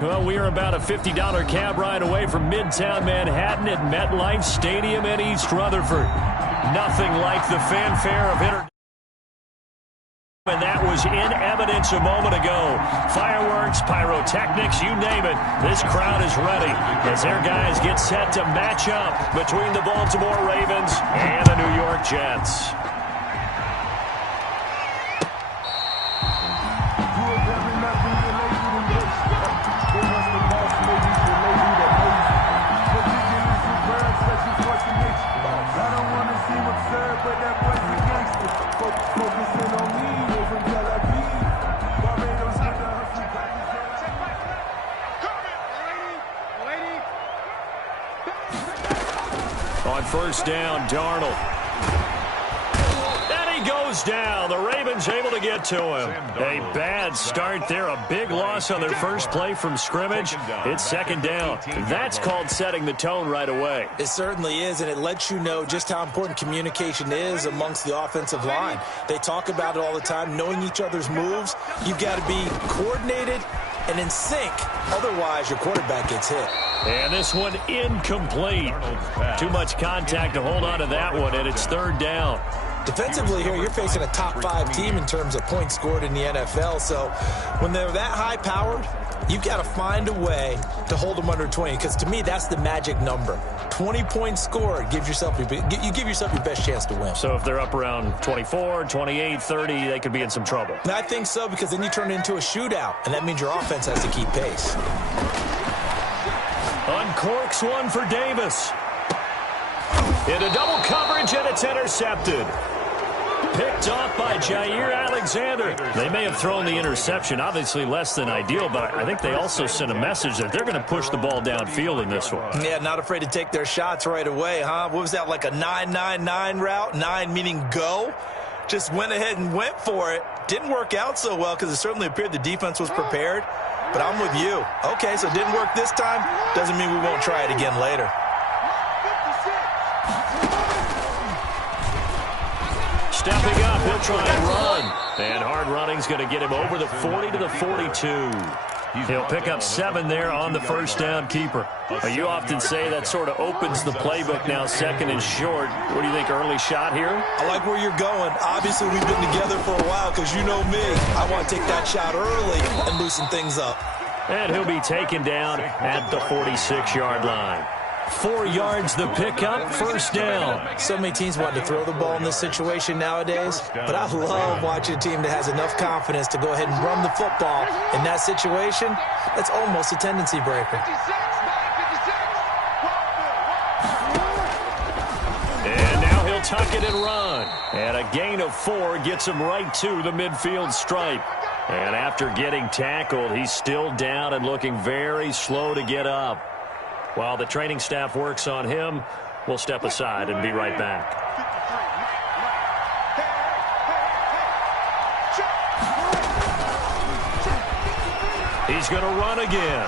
Well, we are about a $50 cab ride away from Midtown Manhattan at MetLife Stadium in East Rutherford. Nothing like the fanfare of and that was in evidence a moment ago. Fireworks, pyrotechnics, you name it. This crowd is ready as their guys get set to match up between the Baltimore Ravens and the New York Jets. On first down, Darnold. And he goes down. The Ravens able to get to him. A bad start there. A big loss on their first play from scrimmage. It's second down. That's called setting the tone right away. It certainly is, and it lets you know just how important communication is amongst the offensive line. They talk about it all the time, knowing each other's moves. You've got to be coordinated and in sync. Otherwise, your quarterback gets hit. And this one incomplete. Too much contact to hold on to that one, and it's third down. Defensively here, you're facing a top-5 team in terms of points scored in the NFL. So when they're that high-powered, you've got to find a way to hold them under 20. Because to me, that's the magic number. 20 points scored gives yourself you give yourself your best chance to win. So if they're up around 24, 28, 30, they could be in some trouble. And I think so, because then you turn it into a shootout, and that means your offense has to keep pace. Uncorks one for Davis. Into double coverage, and it's intercepted. Picked off by Jair Alexander. They may have thrown the interception, obviously less than ideal, but I think they also sent a message that they're going to push the ball downfield in this one. Yeah, not afraid to take their shots right away, huh? What was that, like a 9-9-9 route? 9 meaning go? Just went ahead and went for it. Didn't work out so well because it certainly appeared the defense was prepared. But I'm with you. Okay, so it didn't work this time. Doesn't mean we won't try it again later. Stepping up, he'll try and run. And hard running's going to get him over the 40 to the 42. He'll pick up 7 there on the first down keeper. You often say that sort of opens the playbook now, second and short. What do you think, early shot here? I like where you're going. Obviously, we've been together for a while because you know me. I want to take that shot early and loosen things up. And he'll be taken down at the 46-yard line. 4 yards the pickup, first down. So many teams want to throw the ball in this situation nowadays, but I love watching a team that has enough confidence to go ahead and run the football. In that situation, that's almost a tendency breaker. And now he'll tuck it and run. And a gain of 4 gets him right to the midfield stripe. And after getting tackled, he's still down and looking very slow to get up. While the training staff works on him, we'll step aside and be right back. He's going to run again.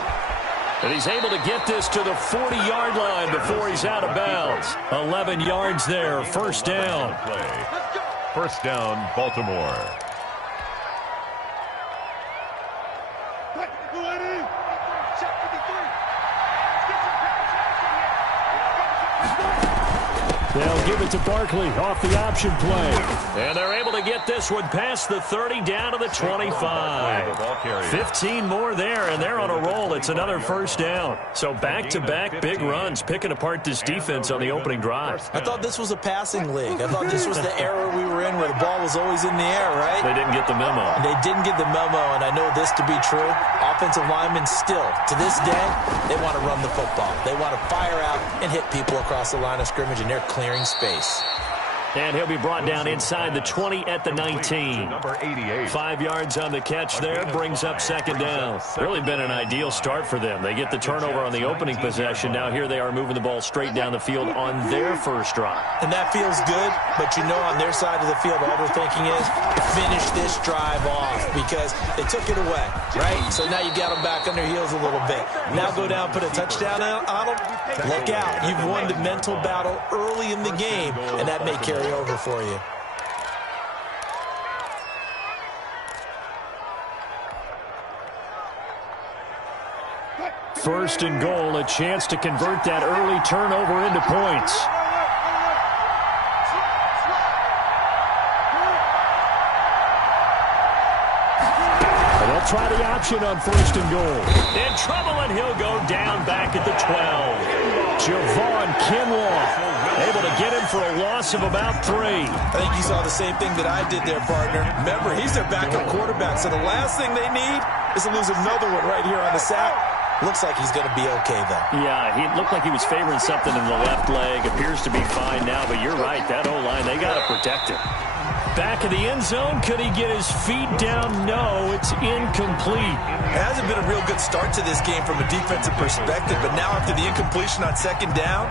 And he's able to get this to the 40-yard line before he's out of bounds. 11 yards there, first down. First down, Baltimore. They'll give it to Barkley off the option play. And they're able to get this one past the 30 down to the 25. 15 more there, and they're on a roll. It's another first down. So back-to-back big runs, picking apart this defense on the opening drive. I thought this was a passing league. I thought this was the era we were in where the ball was always in the air, right? They didn't get the memo. They didn't get the memo, and I know this to be true. Offensive linemen still, to this day, they want to run the football. They want to fire out and hit people across the line of scrimmage, and they're clearing space. And he'll be brought down inside the 20 at the 19. 5 yards on the catch there, brings up second down. Really been an ideal start for them. They get the turnover on the opening possession. Now here they are moving the ball straight down the field on their first drive. And that feels good, but you know on their side of the field, all they're thinking is finish this drive off because they took it away, right? So now you got them back on their heels a little bit. Now go down, put a touchdown on them. Look out. You've won the mental battle early in the game, and that may carry over for you. First and goal, a chance to convert that early turnover into points. They'll try the option on first and goal. In trouble, and he'll go down back at the 12. Javon Kinlaw able to get him for a loss of about 3. I think you saw the same thing that I did there, partner. Remember, he's their backup quarterback, so the last thing they need is to lose another one right here on the sack. Looks like he's going to be okay, though. Yeah, he looked like he was favoring something in the left leg. Appears to be fine now, but you're right. That O-line, they got to protect him. Back of the end zone. Could he get his feet down? No, it's incomplete. It hasn't been a real good start to this game from a defensive perspective, but now after the incompletion on second down,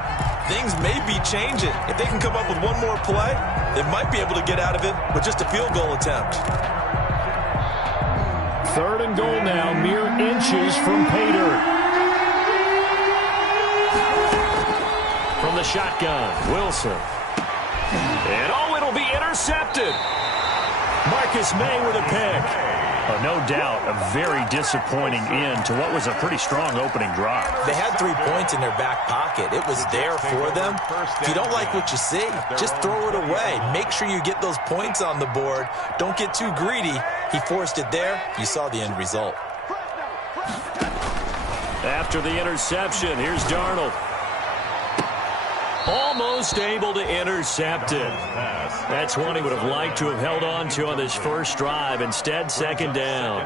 things may be changing. If they can come up with one more play, they might be able to get out of it with just a field goal attempt. Third and goal now, mere inches from pay dirt. From the shotgun, Wilson. And it'll be intercepted. Marcus May with a pick. No doubt a very disappointing end to what was a pretty strong opening drive. They had 3 points in their back pocket. It was there for them. If you don't like what you see, just throw it away. Make sure you get those points on the board. Don't get too greedy. He forced it there. You saw the end result. After the interception, here's Darnold. Almost able to intercept it. That's one he would have liked to have held on to on this first drive. Instead, second down.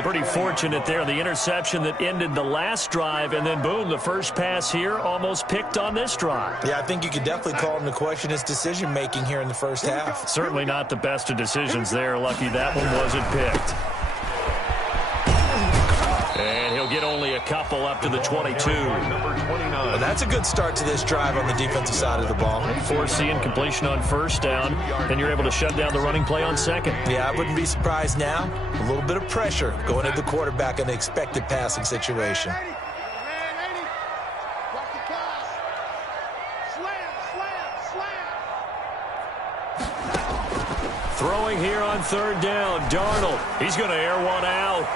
Pretty fortunate there. The interception that ended the last drive, and then, boom, the first pass here almost picked on this drive. Yeah, I think you could definitely call him to question his decision-making here in the first half. Certainly not the best of decisions there. Lucky that one wasn't picked. And he'll get only a couple up to the 22. Well, that's a good start to this drive on the defensive side of the ball. Force the incompletion on first down, and you're able to shut down the running play on second. Yeah, I wouldn't be surprised now. A little bit of pressure going into the quarterback in the expected passing situation. Throwing here on third down, Darnold. He's going to air one out.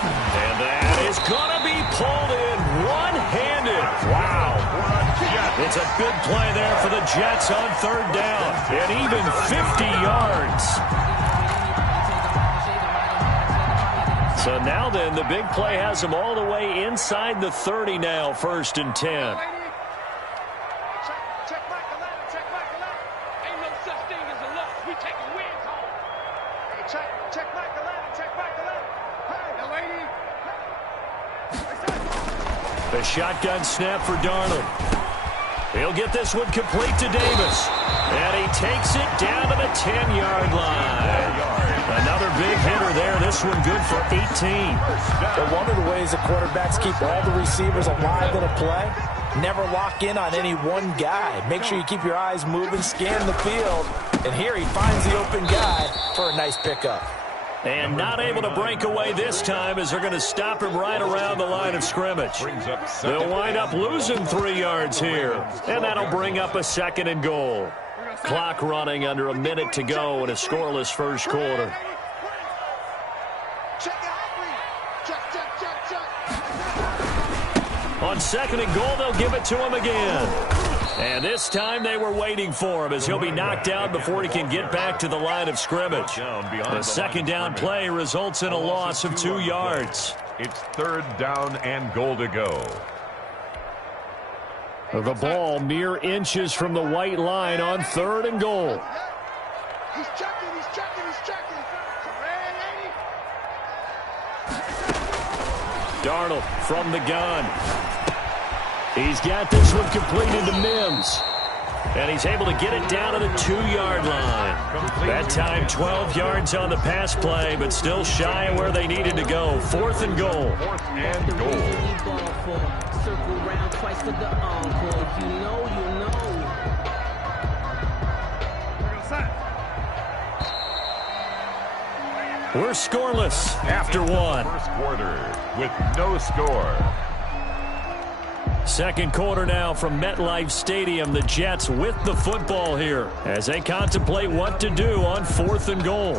And that is going to be pulled in one-handed. Wow. It's a big play there for the Jets on third down. And even 50 yards. So now then, the big play has them all the way inside the 30 now, first and 10. The shotgun snap for Darnold. He'll get this one complete to Davis. And he takes it down to the 10-yard line. Another big hitter there. This one good for 18. But one of the ways the quarterbacks keep all the receivers alive in a play, never lock in on any one guy. Make sure you keep your eyes moving, scan the field. And here he finds the open guy for a nice pickup. And not able to break away this time as they're going to stop him right around the line of scrimmage. They'll wind up losing 3 yards here. And that'll bring up a second and goal. Clock running under a minute to go in a scoreless first quarter. On second and goal, they'll give it to him again. And this time they were waiting for him as he'll be knocked down before he can get back to the line of scrimmage. The second down play results in a loss of 2 yards. It's third down and goal to go. The ball mere inches from the white line on third and goal. He's checking, he's checking, he's checking. Darnold from the gun. He's got this one completed to Mims. And he's able to get it down to the 2-yard line. That time 12 yards on the pass play, but still shy of where they needed to go. Fourth and goal. Fourth and goal. We're scoreless after one. First quarter with no score. Second quarter now from MetLife Stadium. The Jets with the football here as they contemplate what to do on fourth and goal.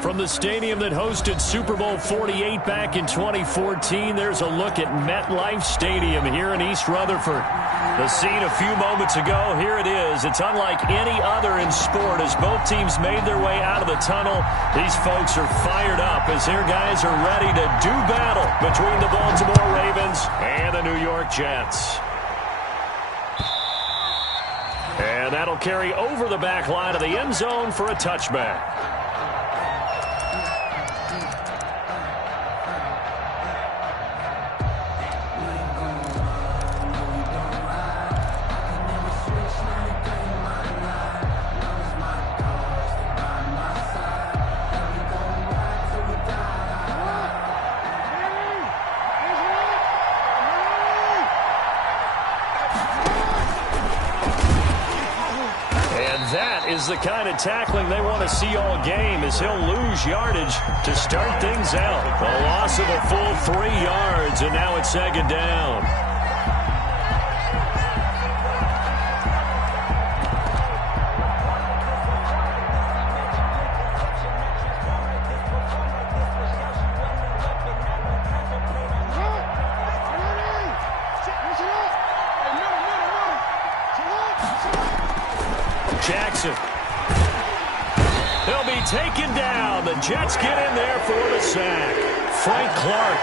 From the stadium that hosted Super Bowl 48 back in 2014, there's a look at MetLife Stadium here in East Rutherford. The scene a few moments ago, here it is. It's unlike any other in sport as both teams made their way out of the tunnel. These folks are fired up as their guys are ready to do battle between the Baltimore Ravens and the New York Jets. And that'll carry over the back line of the end zone for a touchback. Is the kind of tackling they want to see all game as he'll lose yardage to start things out. A loss of a full 3 yards, and now it's second down. Jackson. He'll be taken down. The Jets get in there for the sack. Frank Clark,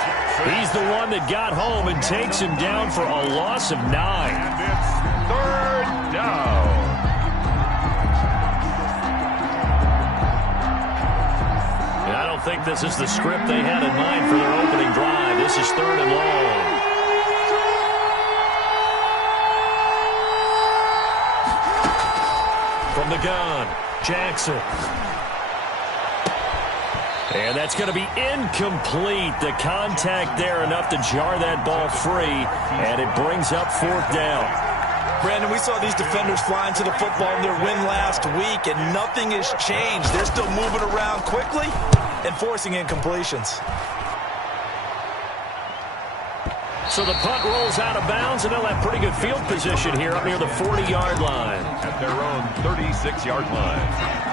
he's the one that got home and takes him down for a loss of 9. And it's third down. And I don't think this is the script they had in mind for their opening drive. This is 3rd and long. From the gun, Jackson. And that's going to be incomplete. The contact there enough to jar that ball free, and it brings up 4th down. Brandon, we saw these defenders flying to the football in their win last week, and nothing has changed. They're still moving around quickly and forcing incompletions. So the punt rolls out of bounds, and they'll have pretty good field position here up near the 40-yard line. At their own 36-yard line.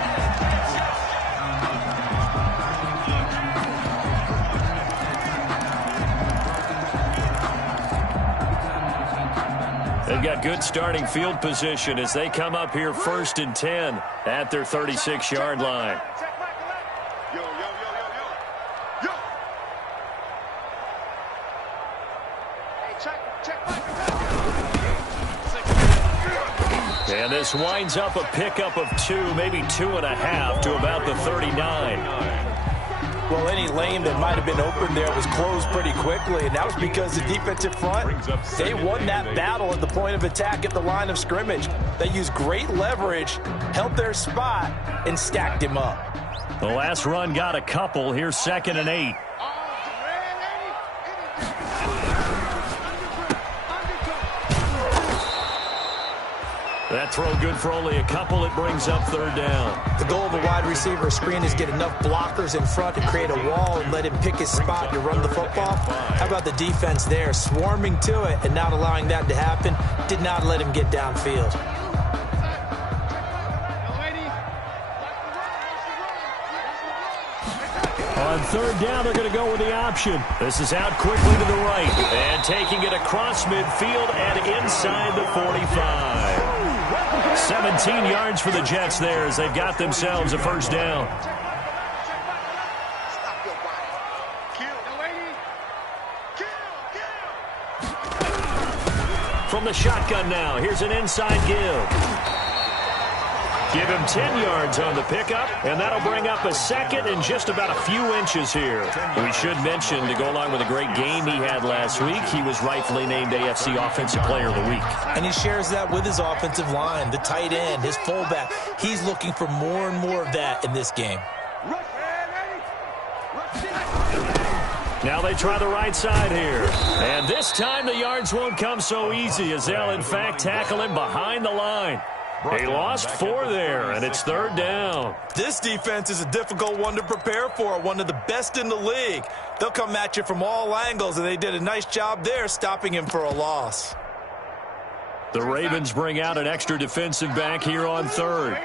They've got good starting field position as they come up here 1st and 10 at their 36-yard line. And this winds up a pickup of 2, maybe 2.5 to about the 39. Well, any lane that might have been open there was closed pretty quickly, and that was because the defensive front, they won that battle at the point of attack at the line of scrimmage. They used great leverage, held their spot, and stacked him up. The last run got a couple. Here's 2nd and 8. That throw good for only a couple. It brings up 3rd down. The goal of a wide receiver screen is get enough blockers in front to create a wall and let him pick his spot to run the football. How about the defense there, swarming to it and not allowing that to happen? Did not let him get downfield. On 3rd down, they're going to go with the option. This is out quickly to the right. And taking it across midfield and inside the 45. 17 yards for the Jets there as they've got themselves a 1st down. From the shotgun now, here's an inside give. Give him 10 yards on the pickup, and that'll bring up a 2nd and just about a few inches here. We should mention, to go along with a great game he had last week, he was rightfully named AFC Offensive Player of the Week. And he shares that with his offensive line, the tight end, his fullback. He's looking for more and more of that in this game. Now they try the right side here. And this time the yards won't come so easy as they'll, in fact, tackle him behind the line. They lost 4 there, and it's 3rd down. This defense is a difficult one to prepare for, one of the best in the league. They'll come at you from all angles, and they did a nice job there stopping him for a loss. The Ravens bring out an extra defensive back here on 3rd.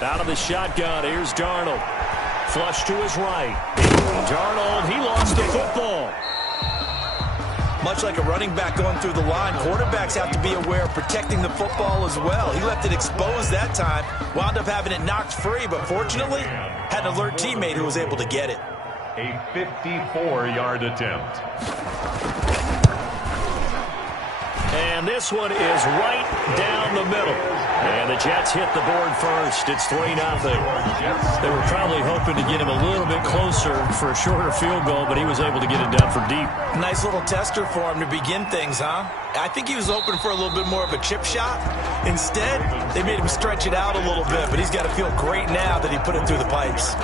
Out of the shotgun, here's Darnold. Flush to his right. Darnold, he lost the football. Much like a running back going through the line, quarterbacks have to be aware of protecting the football as well. He left it exposed that time, wound up having it knocked free, but fortunately, had an alert teammate who was able to get it. A 54-yard attempt. And this one is right down the middle. And the Jets hit the board first. It's 3-0. They were probably hoping to get him a little bit closer for a shorter field goal, but he was able to get it down for deep. Nice little tester for him to begin things, huh? I think he was hoping for a little bit more of a chip shot. Instead, they made him stretch it out a little bit, but he's got to feel great now that he put it through the pipes.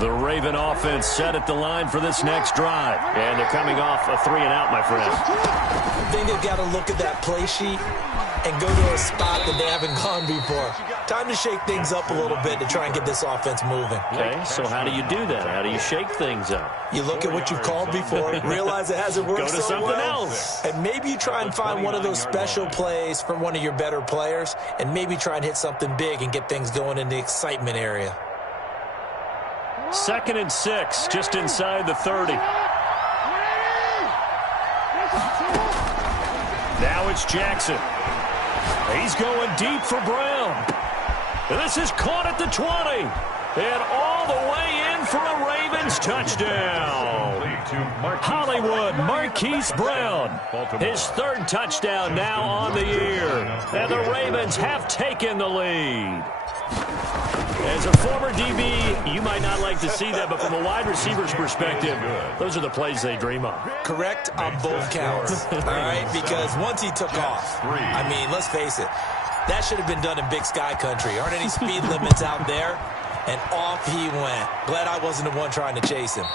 The Raven offense set at the line for this next drive. And they're coming off a 3-and-out, my friend. I think they've got to look at that play sheet and go to a spot that they haven't gone before. Time to shake things up a little bit to try and get this offense moving. Okay, so how do you do that? How do you shake things up? You look at what you've called before, realize it hasn't worked Go to so something well, else. and maybe you try and find one of those special plays from one of your better players, and maybe try and hit something big and get things going in the excitement area. 2nd and 6, just inside the 30. Now it's Jackson. He's going deep for Brown. And this is caught at the 20. And all the way in for a Ravens touchdown. Hollywood Marquise Brown. His 3rd touchdown now on the year. And the Ravens have taken the lead. As a former DB, you might not like to see that, but from a wide receiver's perspective, those are the plays they dream of. Correct on both counts, all right? Because once he took off, I mean, let's face it, that should have been done in Big Sky country. Aren't any speed limits out there? And off he went. Glad I wasn't the one trying to chase him.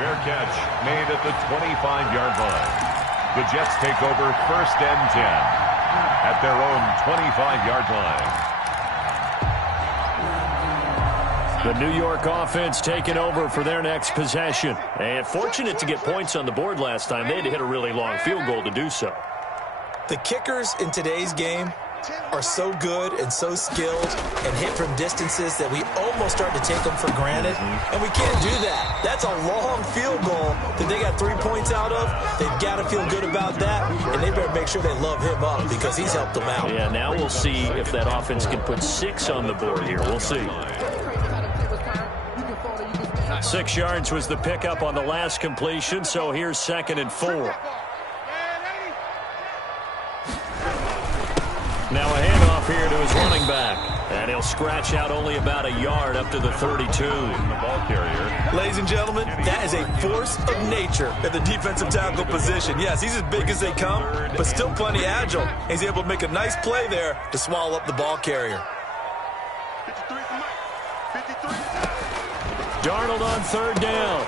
Fair catch made at the 25-yard line. The Jets take over 1st and 10 at their own 25-yard line. The New York offense taking over for their next possession. And fortunate to get points on the board last time. They had to hit a really long field goal to do so. The kickers in today's game are so good and so skilled and hit from distances that we almost start to take them for granted. And we can't do that. That's a long field goal that they got 3 points out of. They've got to feel good about that. And they better make sure they love him up because he's helped them out. Yeah, now we'll see if that offense can put 6 on the board here. We'll see. 6 yards was the pickup on the last completion, so here's 2nd and 4. Now a handoff here to his running back. And he'll scratch out only about a yard up to the 32. The ball carrier. Ladies and gentlemen, that is a force of nature at the defensive tackle position. Yes, he's as big as they come, but still plenty agile. He's able to make a nice play there to swallow up the ball carrier. Darnold on 3rd down.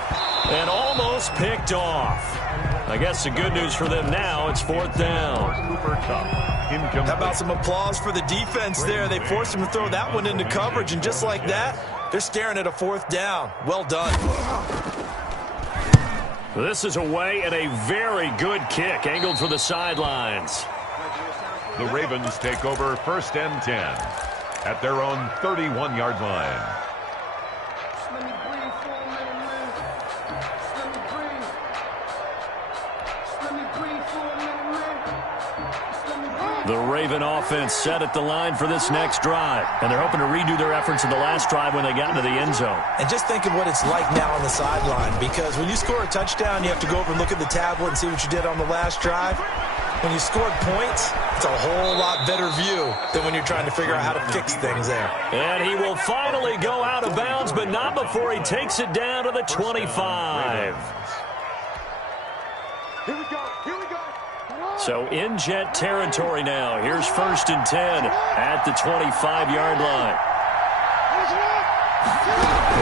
And almost picked off. I guess the good news for them now, it's 4th down. How about some applause for the defense there? They forced him to throw that one into coverage, and just like that, they're staring at a 4th down. Well done. This is away and a very good kick, angled for the sidelines. The Ravens take over 1st and 10 at their own 31-yard line. The Raven offense set at the line for this next drive. And they're hoping to redo their efforts in the last drive when they got into the end zone. And just think of what it's like now on the sideline, because when you score a touchdown, you have to go over and look at the tablet and see what you did on the last drive. When you scored points, it's a whole lot better view than when you're trying to figure out how to fix things there. And he will finally go out of bounds, but not before he takes it down to the 25. Here we go. Here we go. So in Jet territory now. Here's 1st and 10 at the 25-yard line.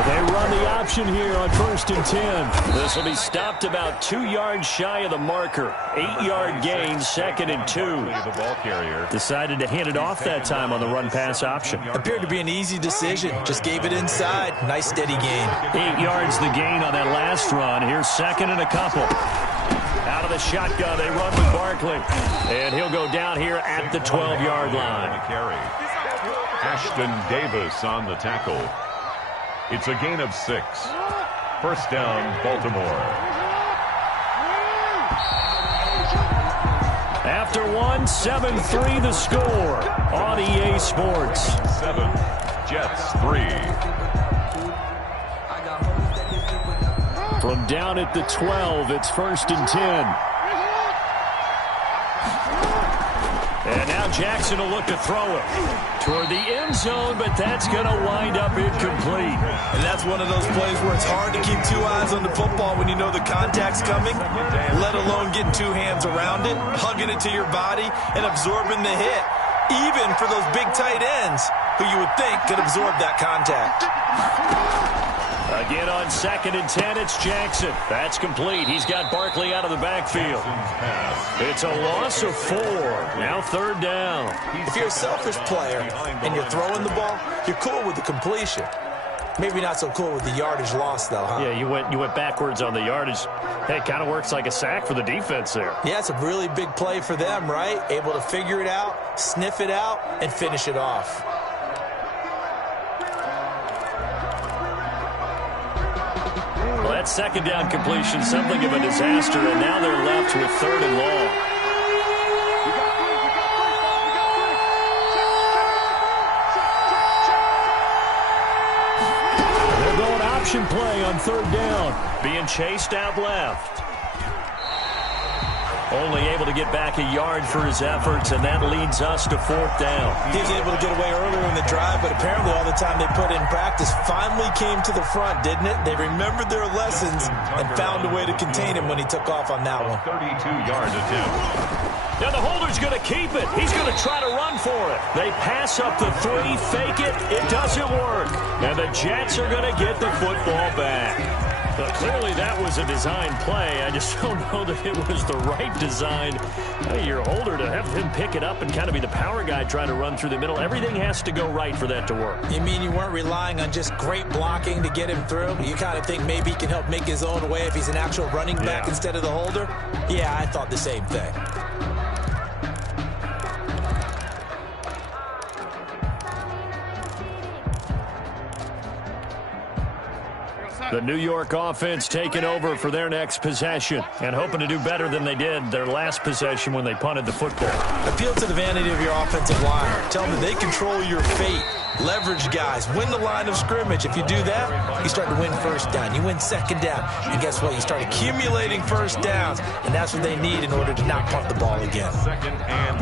They run the option here on 1st and 10. This will be stopped about 2 yards shy of the marker. 8-yard gain, 2nd and 2. The ball carrier Decided to hand it off that time on the run-pass option. Appeared to be an easy decision. Just gave it inside. Nice steady gain. 8 yards the gain on that last run. Here's 2nd and a couple. Out of the shotgun, they run with Barkley. And he'll go down here at the 12-yard line. carry. Ashton Davis on the tackle. It's a gain of 6. First down, Baltimore. After one, 7-3 the score on EA Sports. 7, Jets 3. From down at the 12, it's 1st and 10. And now Jackson will look to throw it toward the end zone, but that's going to wind up incomplete. And that's one of those plays where it's hard to keep 2 eyes on the football when you know the contact's coming, let alone getting 2 hands around it, hugging it to your body, and absorbing the hit, even for those big tight ends who you would think could absorb that contact. Again on 2nd and 10, it's Jackson. That's complete. He's got Barkley out of the backfield. It's a loss of 4. Now 3rd down. If you're a selfish player and you're throwing the ball, you're cool with the completion. Maybe not so cool with the yardage loss, though, huh? Yeah, you went backwards on the yardage. Hey, it kind of works like a sack for the defense there. Yeah, it's a really big play for them, right? Able to figure it out, sniff it out, and finish it off. Well, that 2nd down completion, something of a disaster, and now they're left with 3rd and long. They're going option play on 3rd down, being chased out left. Only able to get back a yard for his efforts, and that leads us to 4th down. He was able to get away earlier in the drive, but apparently all the time they put in practice finally came to the front, didn't it? They remembered their lessons and found a way to contain him when he took off on that one. 32-yard attempt. Now the holder's going to keep it. He's going to try to run for it. They pass up the 3, fake it. It doesn't work. And the Jets are going to get the football back. But clearly that was a design play. I just don't know that it was the right design. Your holder to have him pick it up and kind of be the power guy trying to run through the middle. Everything has to go right for that to work. You mean you weren't relying on just great blocking to get him through? You kind of think maybe he can help make his own way if he's an actual running back instead of the holder? Yeah, I thought the same thing. The New York offense taking over for their next possession and hoping to do better than they did their last possession when they punted the football. Appeal to the vanity of your offensive line. Tell them they control your fate. Leverage guys. Win the line of scrimmage. If you do that, you start to win 1st down. You win 2nd down. And guess what? You start accumulating 1st downs. And that's what they need in order to not punt the ball again. 2nd and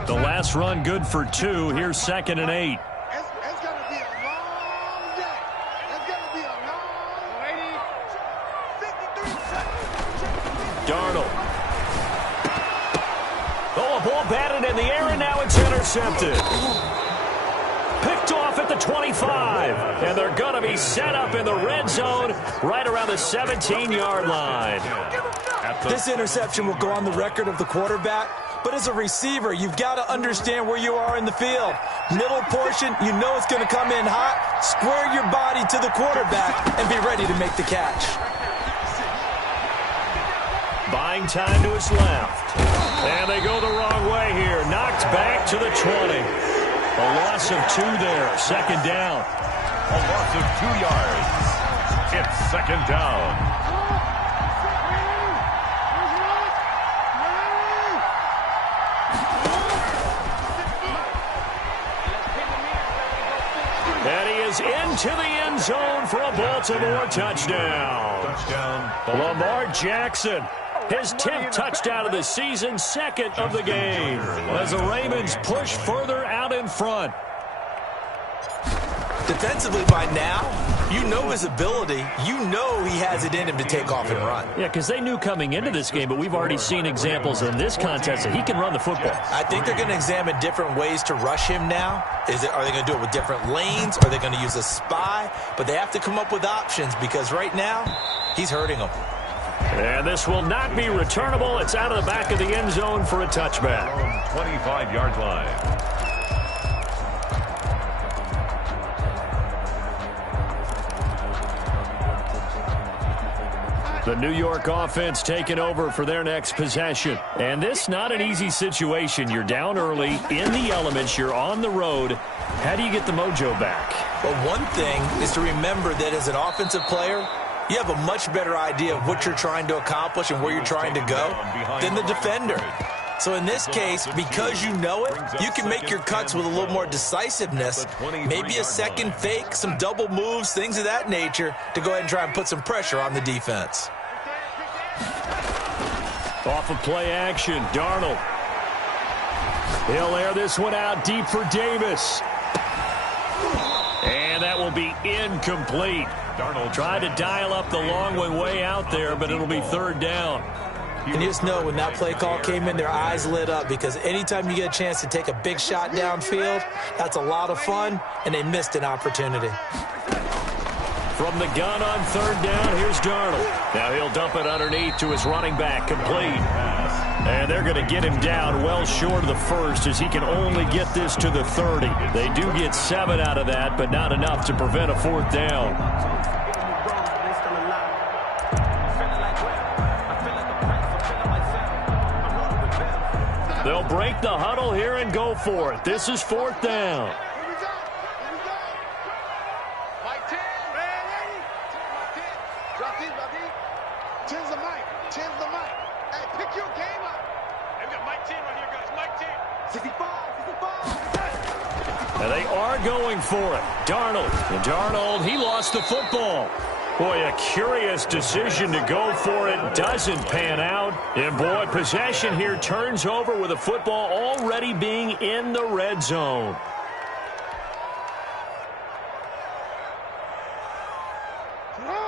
8. The last run good for 2. Here's 2nd and 8. Darnold. Oh, a ball batted in the air, and now it's intercepted. Picked off at the 25, and they're going to be set up in the red zone right around the 17-yard line. This interception will go on the record of the quarterback, but as a receiver, you've got to understand where you are in the field. Middle portion, you know it's going to come in hot. Square your body to the quarterback and be ready to make the catch. Buying time to his left. And they go the wrong way here. Knocked back to the 20. A loss of 2 there. 2nd down. A loss of 2 yards. It's 2nd down. And he is into the end zone for a Baltimore touchdown. Lamar Jackson. His 10th touchdown of the season, 2nd of the game. As the Ravens push further out in front. Defensively by now, you know his ability. You know he has it in him to take off and run. Yeah, because they knew coming into this game, but we've already seen examples in this contest that he can run the football. I think they're going to examine different ways to rush him now. Are they going to do it with different lanes? Are they going to use a spy? But they have to come up with options because right now, he's hurting them. And this will not be returnable. It's out of the back of the end zone for a touchback. 25-yard line. The New York offense taking over for their next possession. And this not an easy situation. You're down early, in the elements, you're on the road. How do you get the mojo back? Well, one thing is to remember that as an offensive player, you have a much better idea of what you're trying to accomplish and where you're trying to go than the defender. So in this case, because you know it, you can make your cuts with a little more decisiveness, maybe a second fake, some double moves, things of that nature, to go ahead and try and put some pressure on the defense. Off of play action, Darnold. He'll air this one out deep for Davis. And that will be incomplete. Darnold tried to dial up the long one way out there, but it'll be third down. And you just know when that play call came in, their eyes lit up because anytime you get a chance to take a big shot downfield, that's a lot of fun, and they missed an opportunity. From the gun on third down, here's Darnold. Now he'll dump it underneath to his running back, complete. And they're going to get him down well short of the first as he can only get this to the 30. They do get 7 out of that, but not enough to prevent a fourth down. They'll break the huddle here and go for it. This is fourth down. Here we go. Mike 10. Ready? Mike 10. Drop these, drop these. 10's the mic. 10's the mic. Hey, pick your game up. Hey, we got Mike 10 right here, guys. Mike 10. 65, 65. And they are going for it. Darnold. And Darnold, he lost the football. Boy, a curious decision to go for it. Doesn't pan out. And, boy, possession here turns over with the football already being in the red zone.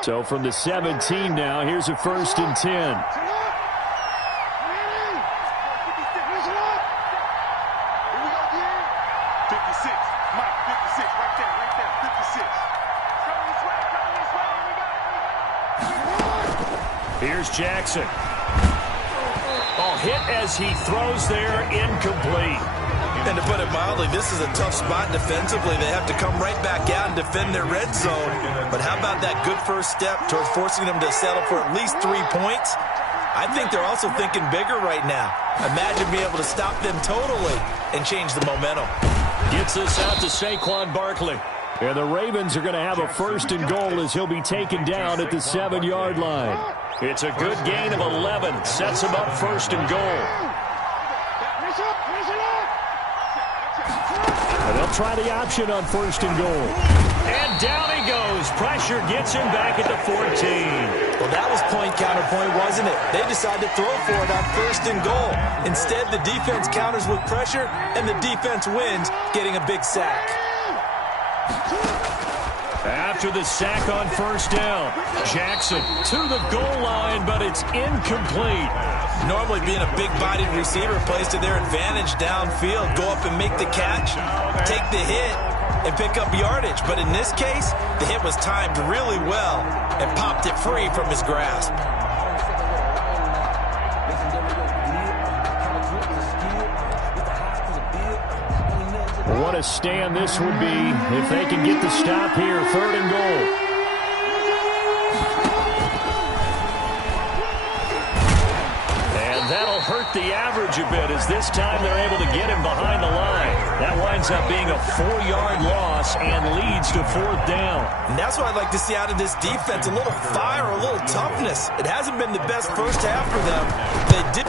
So from the 17 now, here's a first and 10. Here's Jackson. Oh, hit as he throws there, incomplete. And to put it mildly, this is a tough spot defensively. They have to come right back out and defend their red zone. But how about that good first step towards forcing them to settle for at least 3 points? I think they're also thinking bigger right now. Imagine being able to stop them totally and change the momentum. Gets this out to Saquon Barkley. And the Ravens are going to have a first and goal as he'll be taken down at the 7-yard line. It's a good gain of 11. Sets him up first and goal. And they'll try the option on first and goal. And down he goes. Pressure gets him back at the 14. Well, that was point counterpoint, wasn't it? They decided to throw for it on first and goal. Instead, the defense counters with pressure, and the defense wins, getting a big sack. After the sack on first down, Jackson to the goal line, but it's incomplete. Normally being a big-bodied receiver plays to their advantage downfield. Go up and make the catch, take the hit, and pick up yardage. But in this case, the hit was timed really well and popped it free from his grasp. What a stand this would be if they can get the stop here, third and goal. And that'll hurt the average a bit as this time they're able to get him behind the line. That winds up being a 4-yard loss and leads to fourth down. And that's what I'd like to see out of this defense, a little fire, a little toughness. It hasn't been the best first half for them. They did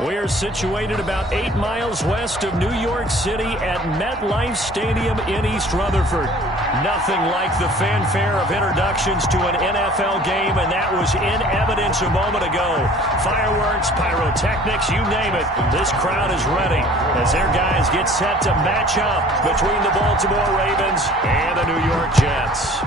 We're situated about 8 miles west of New York City at MetLife Stadium in East Rutherford. Nothing like the fanfare of introductions to an NFL game, and that was in evidence a moment ago. Fireworks, pyrotechnics, you name it. This crowd is ready as their guys get set to match up between the Baltimore Ravens and the New York Jets.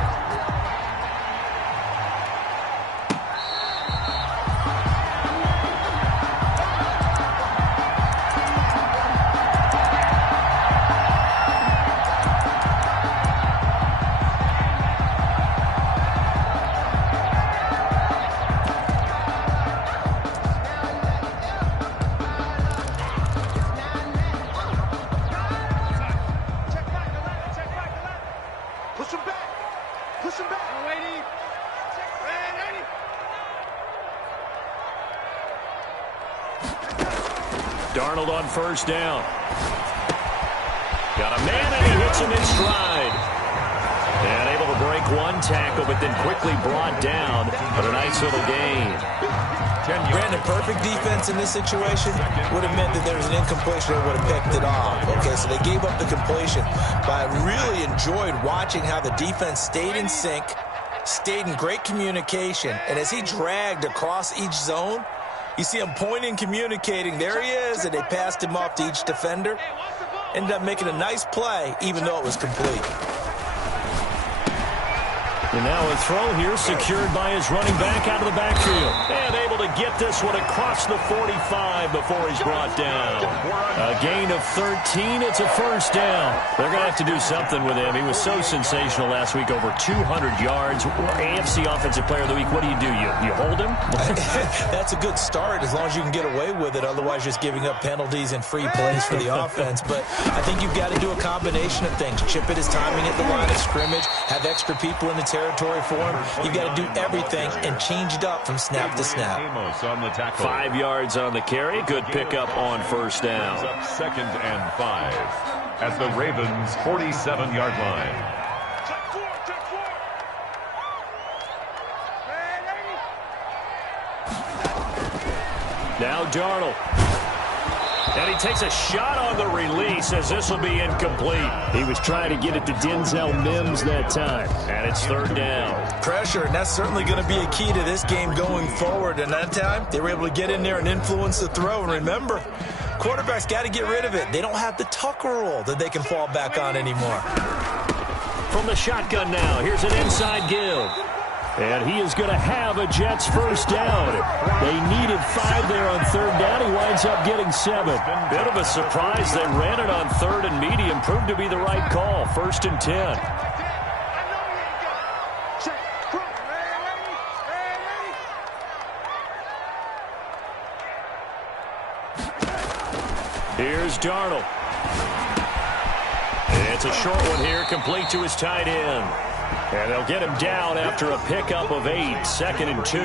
Darnold on first down. Got a man, and he hits him in stride. And able to break one tackle, but then quickly brought down. But a nice little gain. Brandon, perfect defense in this situation would have meant that there was an incompletion that would have picked it off. Okay, so they gave up the completion. But I really enjoyed watching how the defense stayed in sync, stayed in great communication, and as he dragged across each zone, you see him pointing, communicating. There he is, and they passed him off to each defender. Ended up making a nice play, even though it was complete. And now a throw here secured by his running back out of the backfield. And able to get this one across the 45 before he's brought down. A gain of 13. It's a first down. They're going to have to do something with him. He was so sensational last week, over 200 yards. AFC Offensive Player of the Week, what do? You hold him? That's a good start as long as you can get away with it. Otherwise, just giving up penalties and free plays for the offense. But I think you've got to do a combination of things. Chip it his timing at the line of scrimmage. Have extra people in the territory for him. You've got to do everything and change it up from snap to snap. 5 yards on the carry. Good pickup on first down. Up 2nd and 5 at the Ravens' 47-yard line. Now Darnold. And he takes a shot on the release as this will be incomplete. He was trying to get it to Denzel Mims that time. And it's third down. Pressure, and that's certainly going to be a key to this game going forward. And that time, they were able to get in there and influence the throw. And remember, quarterbacks got to get rid of it. They don't have the Tucker rule that they can fall back on anymore. From the shotgun now, here's an inside give. And he is going to have a Jets first down. They needed 5 there on third down. He winds up getting 7. Bit of a surprise. They ran it on third and medium. Proved to be the right call. 1st and 10. Here's Darnold. It's a short one here, complete to his tight end. And they'll get him down after a pickup of 8, 2nd and 2.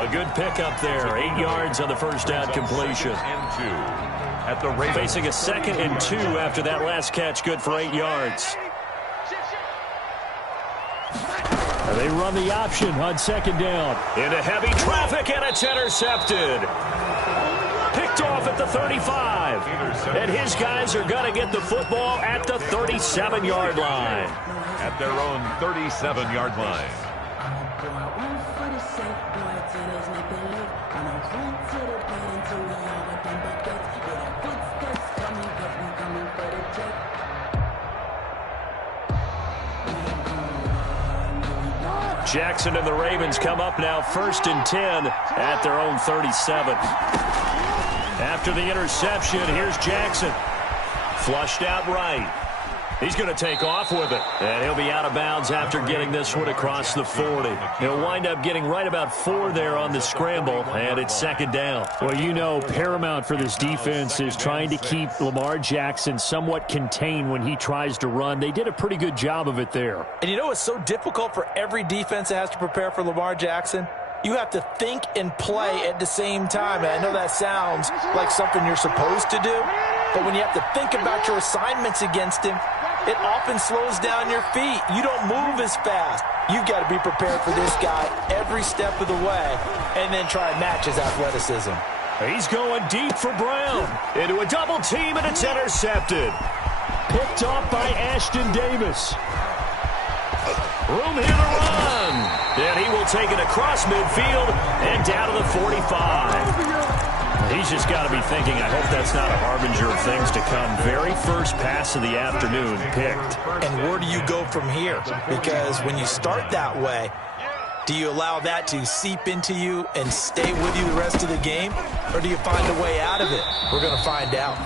A good pickup there, 8 yards on the first down completion. At the Ravens. Facing a 2nd and 2 after that last catch, good for 8 yards. And they run the option on 2nd down. Into heavy traffic, and it's intercepted. Picked off at the 35. And his guys are going to get the football at the 37-yard line. At their own 37-yard line. Jackson and the Ravens come up now 1st and 10 at their own 37. After the interception, here's Jackson. Flushed out right. He's going to take off with it. And he'll be out of bounds after getting this one across the 40. He'll wind up getting right about 4 there on the scramble, and it's 2nd down. Well, you know, paramount for this defense is trying to keep Lamar Jackson somewhat contained when he tries to run. They did a pretty good job of it there. And you know it's so difficult for every defense that has to prepare for Lamar Jackson? You have to think and play at the same time. And I know that sounds like something you're supposed to do, but when you have to think about your assignments against him, it often slows down your feet. You don't move as fast. You've got to be prepared for this guy every step of the way and then try and match his athleticism. He's going deep for Brown. Into a double team, and it's intercepted. Picked off by Ashton Davis. Room here to run. And he will take it across midfield and down to the 45. He's just got to be thinking, I hope that's not a harbinger of things to come. Very first pass of the afternoon picked. And where do you go from here? Because when you start that way, do you allow that to seep into you and stay with you the rest of the game? Or do you find a way out of it? We're going to find out.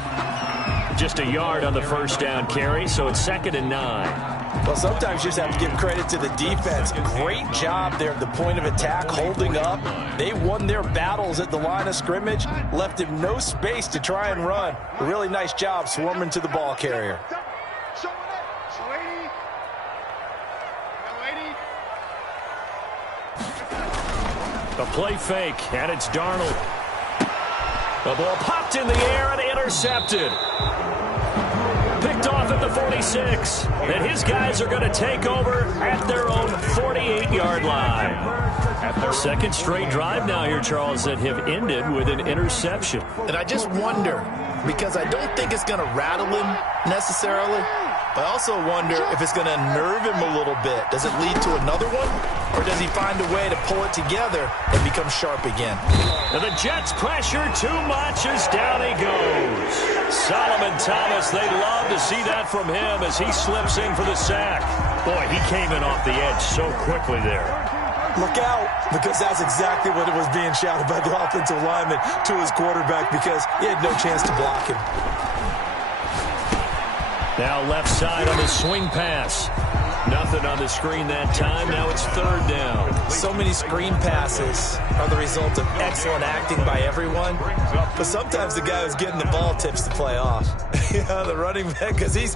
Just a yard on the first down carry, so it's 2nd and 9. Well, sometimes you just have to give credit to the defense. Great job there at the point of attack, holding up. They won their battles at the line of scrimmage, left him no space to try and run. A really nice job swarming to the ball carrier. A play fake, and it's Darnold. The ball popped in the air and intercepted. Picked off at the 46. And his guys are going to take over at their own 48-yard line. Second straight drive now here, Charles, that have ended with an interception. And I just wonder, because I don't think it's going to rattle him necessarily, but I also wonder if it's going to nerve him a little bit. Does it lead to another one? Or does he find a way to pull it together and become sharp again? And the Jets pressure too much as down he goes. Solomon Thomas, they love to see that from him as he slips in for the sack. Boy, he came in off the edge so quickly there. Look out, because that's exactly what it was being shouted by the offensive lineman to his quarterback, because he had no chance to block him. Now left side on the swing pass. Nothing on the screen that time. Now it's 3rd down. So many screen passes are the result of excellent acting by everyone. But sometimes the guy who's getting the ball tips the play off. The running back, because he's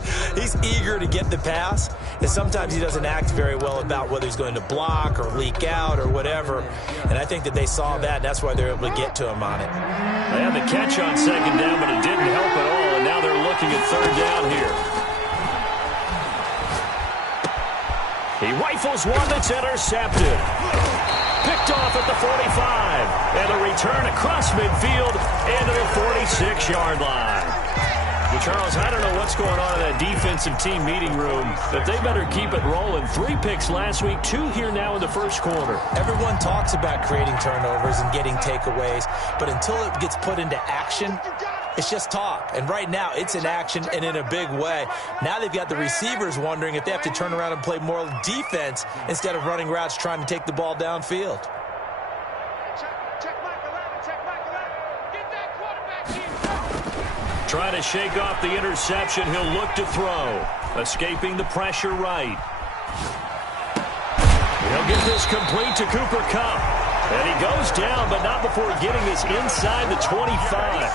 eager to get the pass. And sometimes he doesn't act very well about whether he's going to block or leak out or whatever. And I think that they saw that, and that's why they're able to get to him on it. They had the catch on 2nd down, but it didn't help at all. And now they're looking at 3rd down here. He rifles one that's intercepted. Picked off at the 45. And a return across midfield into the 46-yard line. Well, Charles, I don't know what's going on in that defensive team meeting room, but they better keep it rolling. 3 picks last week, 2 here now in the first quarter. Everyone talks about creating turnovers and getting takeaways, but until it gets put into action, it's just talk. And right now, it's in action and in a big way. Now they've got the receivers wondering if they have to turn around and play more defense instead of running routes trying to take the ball downfield. Trying to shake off the interception. He'll look to throw. Escaping the pressure right. He'll get this complete to Cooper Kupp. And he goes down, but not before getting this inside the 25.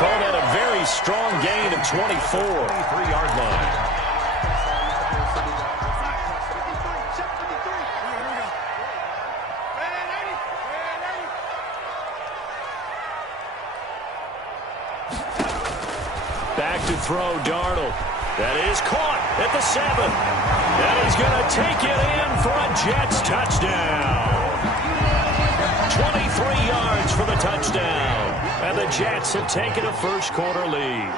Called out a very strong gain of 24. 3-yard line. Back to throw, Darnold. That is caught at the 7. And he's going to take it in for a Jets touchdown. 23 yards for the touchdown. And the Jets have taken a first-quarter lead.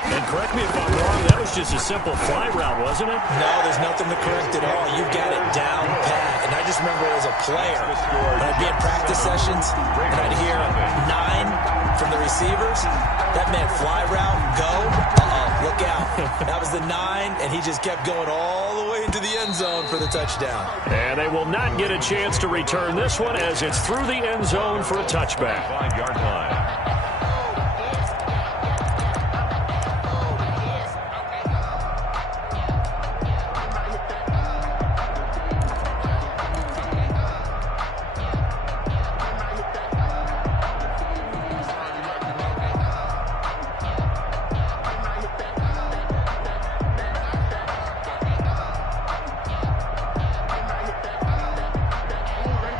And correct me if I'm wrong, that was just a simple fly route, wasn't it? No, there's nothing to correct at all. You got it down pat. And I just remember as a player, when I'd be at practice sessions, and I'd hear 9 from the receivers, that meant fly route, go, look out. That was the 9, and he just kept going all the way into the end zone for the touchdown. And they will not get a chance to return this one as it's through the end zone for a touchback. 5-yard line.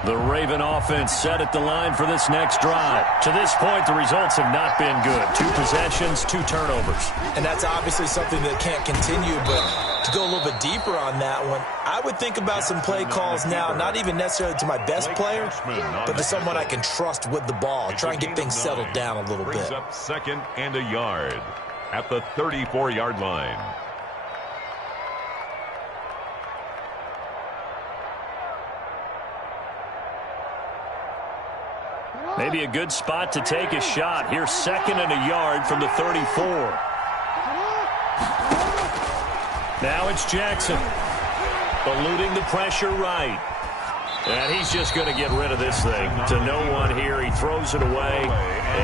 The Raven offense set at the line for this next drive. To this point, the results have not been good. 2 possessions, 2 turnovers. And that's obviously something that can't continue, but to To go a little bit deeper on that one, I would think about some play calls now, not even necessarily to my best player, but to someone I can trust with the ball. Try and get things settled down a little brings bit. Up 2nd and a yard at the 34-yard line. Maybe a good spot to take a shot. Here's 2nd and a yard from the 34. Now it's Jackson. Eluding the pressure right. And he's just going to get rid of this thing. To no one here. He throws it away.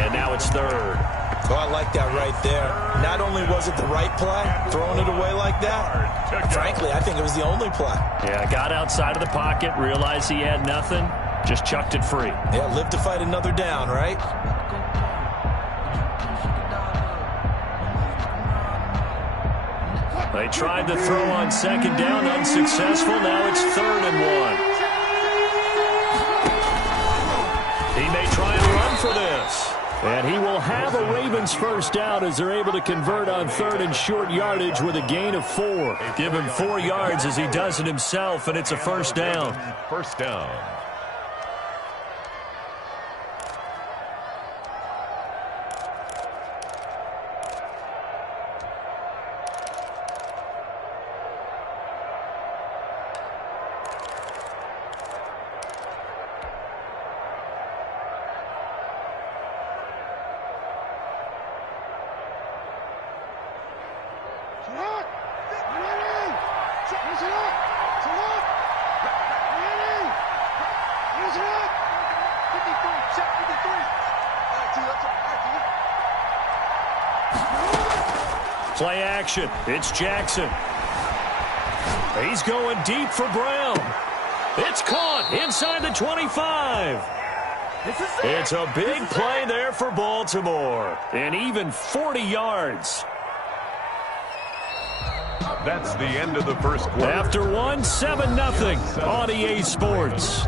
And now it's 3rd. Oh, I like that right there. Not only was it the right play, throwing it away like that, frankly, I think it was the only play. Yeah, got outside of the pocket, realized he had nothing, just chucked it free. Yeah, live to fight another down, right? They tried to throw on 2nd down, unsuccessful. Now it's 3rd and 1. He may try and run for this. And he will have a Ravens first down as they're able to convert on 3rd and short yardage with a gain of 4. Give him 4 yards as he does it himself, and it's a first down. First down. Play action. It's Jackson. He's going deep for Brown. It's caught inside the 25. It's a big play there for Baltimore. And even 40 yards. That's the end of the first quarter. After one, 7-0 on EA Sports.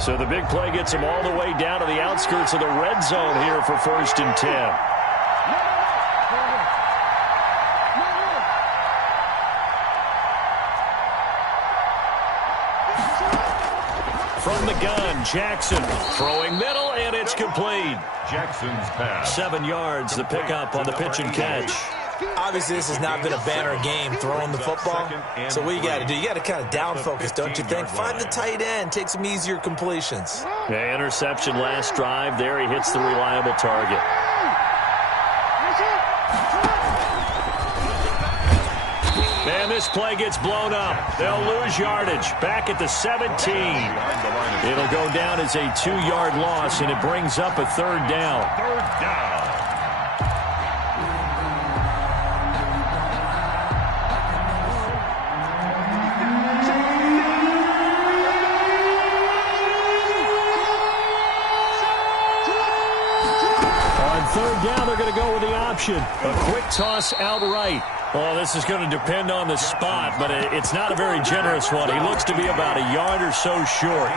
So the big play gets him all the way down to the outskirts of the red zone here for 1st and 10. From the gun, Jackson throwing middle, and it's complete. Jackson's pass. 7 yards, the pickup on the pitch and catch. Obviously, this has not been a banner game throwing the football. So what you got to do, you got to kind of down focus, don't you think? Find the tight end, take some easier completions. Yeah, interception last drive. There he hits the reliable target. And this play gets blown up. They'll lose yardage. Back at the 17. It'll go down as a 2-yard loss, and it brings up a 3rd down. 3rd down. On 3rd down, they're going to go with the option. A quick toss outright. Oh, this is going to depend on the spot, but it's not a very generous one. He looks to be about a yard or so short.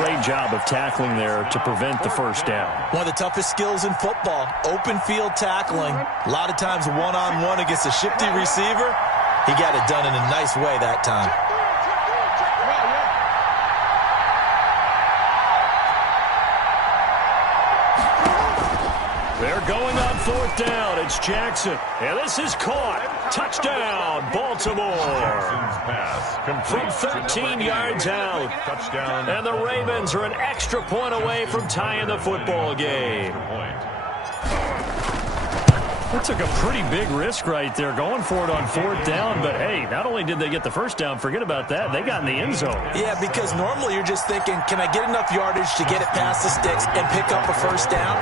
Great job of tackling there to prevent the first down. One of the toughest skills in football, open field tackling. A lot of times one-on-one against a shifty receiver. He got it done in a nice way that time. They're going on 4th down. It's Jackson. And this is caught. Touchdown, Baltimore. Jackson's pass From 13 yards out. Touchdown. And the Ravens are an extra point away from tying the football game. That took a pretty big risk right there, going for it on 4th down. But, hey, not only did they get the first down, forget about that, they got in the end zone. Yeah, because normally you're just thinking, can I get enough yardage to get it past the sticks and pick up a first down?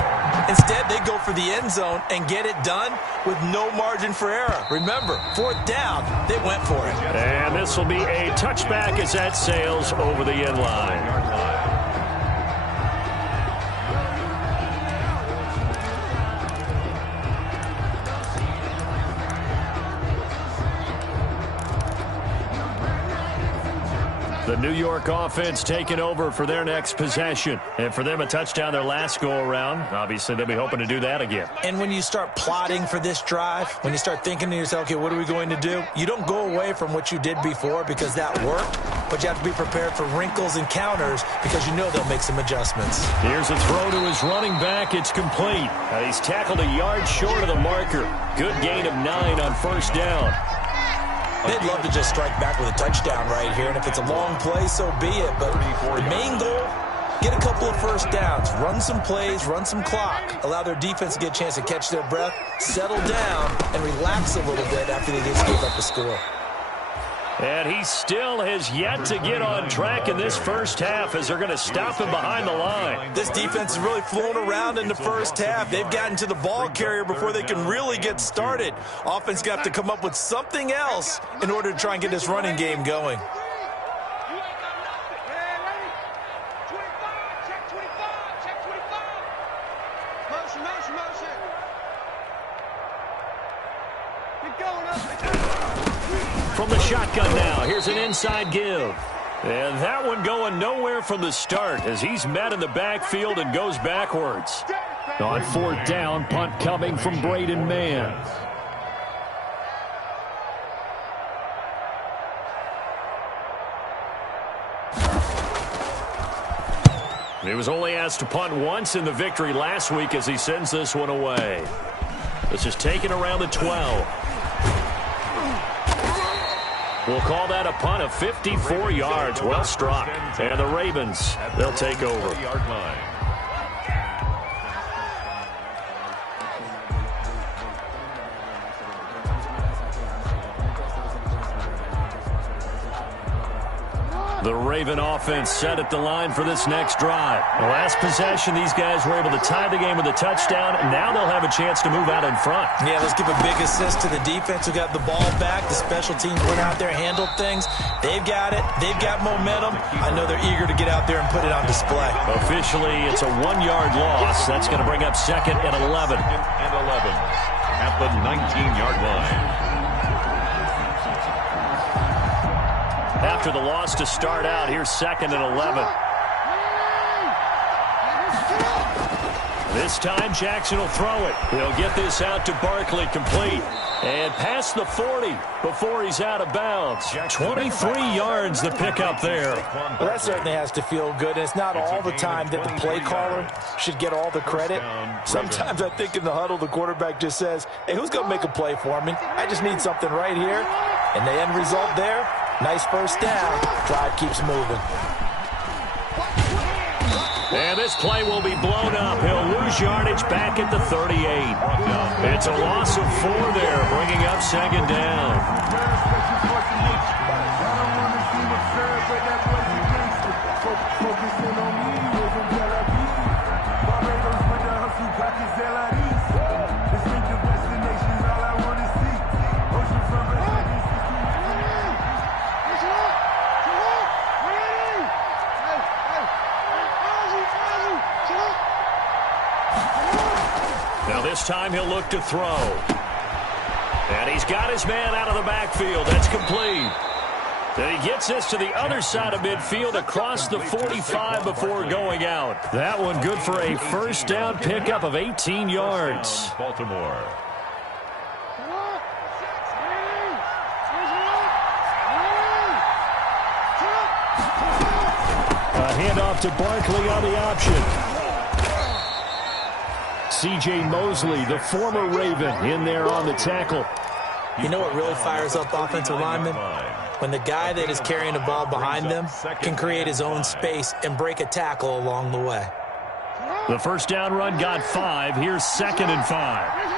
Instead, they go for the end zone and get it done with no margin for error. Remember, 4th down, they went for it. And this will be a touchback as that sails over the end line. The The New York offense taking over for their next possession. And for them, a touchdown their last go-around. Obviously, they'll be hoping to do that again. And when you start plotting for this drive, when you start thinking to yourself, okay, what are we going to do? You don't go away from what you did before because that worked, but you have to be prepared for wrinkles and counters because you know they'll make some adjustments. Here's a throw to his running back. It's complete. He's tackled a yard short of the marker. Good gain of 9 on first down. They'd love to just strike back with a touchdown right here, and if it's a long play, so be it. But the main goal, get a couple of first downs, run some plays, run some clock, allow their defense to get a chance to catch their breath, settle down, and relax a little bit after they just gave up a score. And he still has yet to get on track in this first half as they're going to stop him behind the line. This defense is really flown around in the first half. They've gotten to the ball carrier before they can really get started. Offense got to come up with something else in order to try and get this running game going. From the shotgun now, here's an inside give. And that one going nowhere from the start as he's met in the backfield and goes backwards. On fourth down, punt coming from Braden Mann. He was only asked to punt once in the victory last week as he sends this one away. This is taken around the 12. We'll call that a punt of 54 yards. Well struck. And the Ravens, they'll take over. The Raven offense set at the line for this next drive. The last possession, these guys were able to tie the game with a touchdown, and now they'll have a chance to move out in front. Yeah, let's give a big assist to the defense who got the ball back. The special teams went out there, handled things. They've got it. They've got momentum. I know they're eager to get out there and put it on display. Officially, it's a 1-yard loss. That's going to bring up 2nd and 11. At the 19-yard line. After the loss to start out, here's 2nd and 11. This time, Jackson will throw it. He'll get this out to Barkley, complete. And past the 40 before he's out of bounds. 23 yards the pickup there. Well, that certainly has to feel good. And it's not all the time that the play caller should get all the credit. Sometimes I think in the huddle, the quarterback just says, hey, who's going to make a play for me? I just need something right here. And the end result there, nice first down. Drive keeps moving. And this play will be blown up. He'll lose yardage back at the 38. It's a loss of 4 there, bringing up 2nd down. This time he'll look to throw. And he's got his man out of the backfield. That's complete. Then he gets this to the other side of midfield across the 45 before going out. That one good for a first down pickup of 18 yards. Baltimore. A handoff to Barkley on the option. C.J. Mosley, the former Raven, in there on the tackle. You know what really fires up offensive linemen? When the guy that is carrying the ball behind them can create his own space and break a tackle along the way. The first down run got 5. Here's 2nd and 5.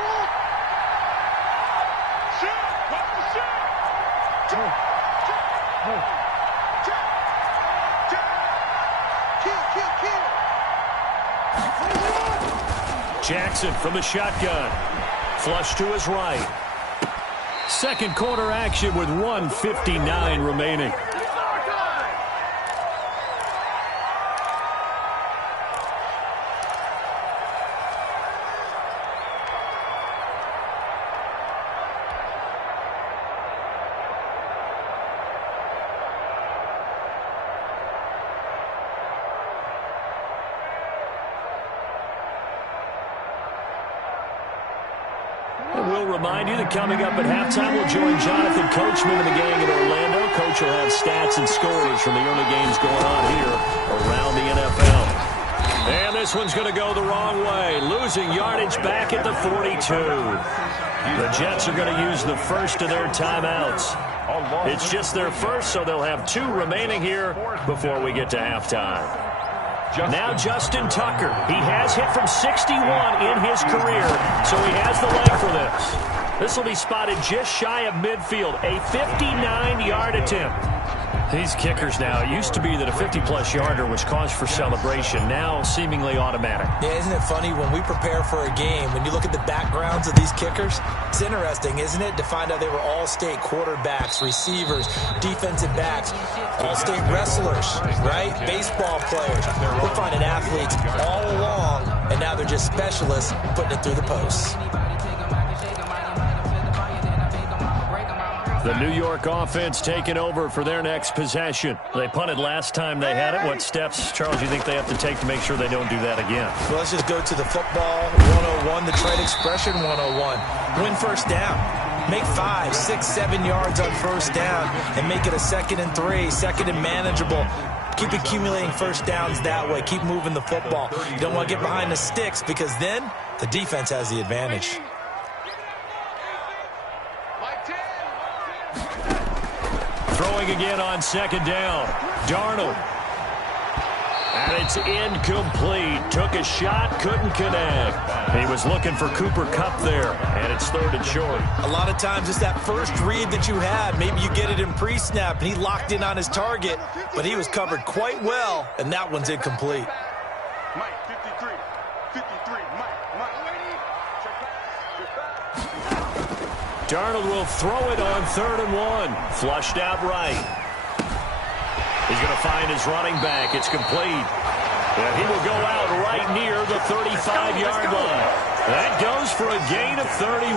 Jackson from the shotgun. Flush to his right. Second quarter action with 1:59 remaining. remind you that coming up at halftime, we'll join Jonathan Coachman and the gang in Orlando. Coach will have stats and scores from the early games going on here around the NFL. And this one's going to go the wrong way. Losing yardage back at the 42. The Jets are going to use the first of their timeouts. It's just their first, so they'll have 2 remaining here before we get to halftime. Now Justin Tucker. He has hit from 61 in his career, so he has the leg for this. This will be spotted just shy of midfield, a 59-yard attempt. These kickers now, it used to be that a 50-plus yarder was cause for celebration, now seemingly automatic. Yeah, isn't it funny when we prepare for a game, when you look at the backgrounds of these kickers, it's interesting, isn't it, to find out they were all-state quarterbacks, receivers, defensive backs, all-state wrestlers, right? Baseball players. We're finding athletes all along, and now they're just specialists putting it through the posts. The New York offense taking over for their next possession. They punted last time they had it. What steps, Charles, do you think they have to take to make sure they don't do that again? Well, let's just go to the football 101, the trade expression 101. Win first down. Make 5, 6, 7 yards on first down and make it a 2nd and 3, 2nd and manageable. Keep accumulating first downs that way. Keep moving the football. You don't want to get behind the sticks because then the defense has the advantage. Throwing again on 2nd down. Darnold. And it's incomplete. Took a shot, couldn't connect. He was looking for Cooper Kupp there, and it's 3rd and short. A lot of times it's that first read that you had. Maybe you get it in pre-snap, and he locked in on his target, but he was covered quite well, and that one's incomplete. Mike, 53, Mike. Darnold will throw it on 3rd and 1. Flushed out right. He's going to find his running back. It's complete. And he will go out right near the 35-yard line. That goes for a gain of 31.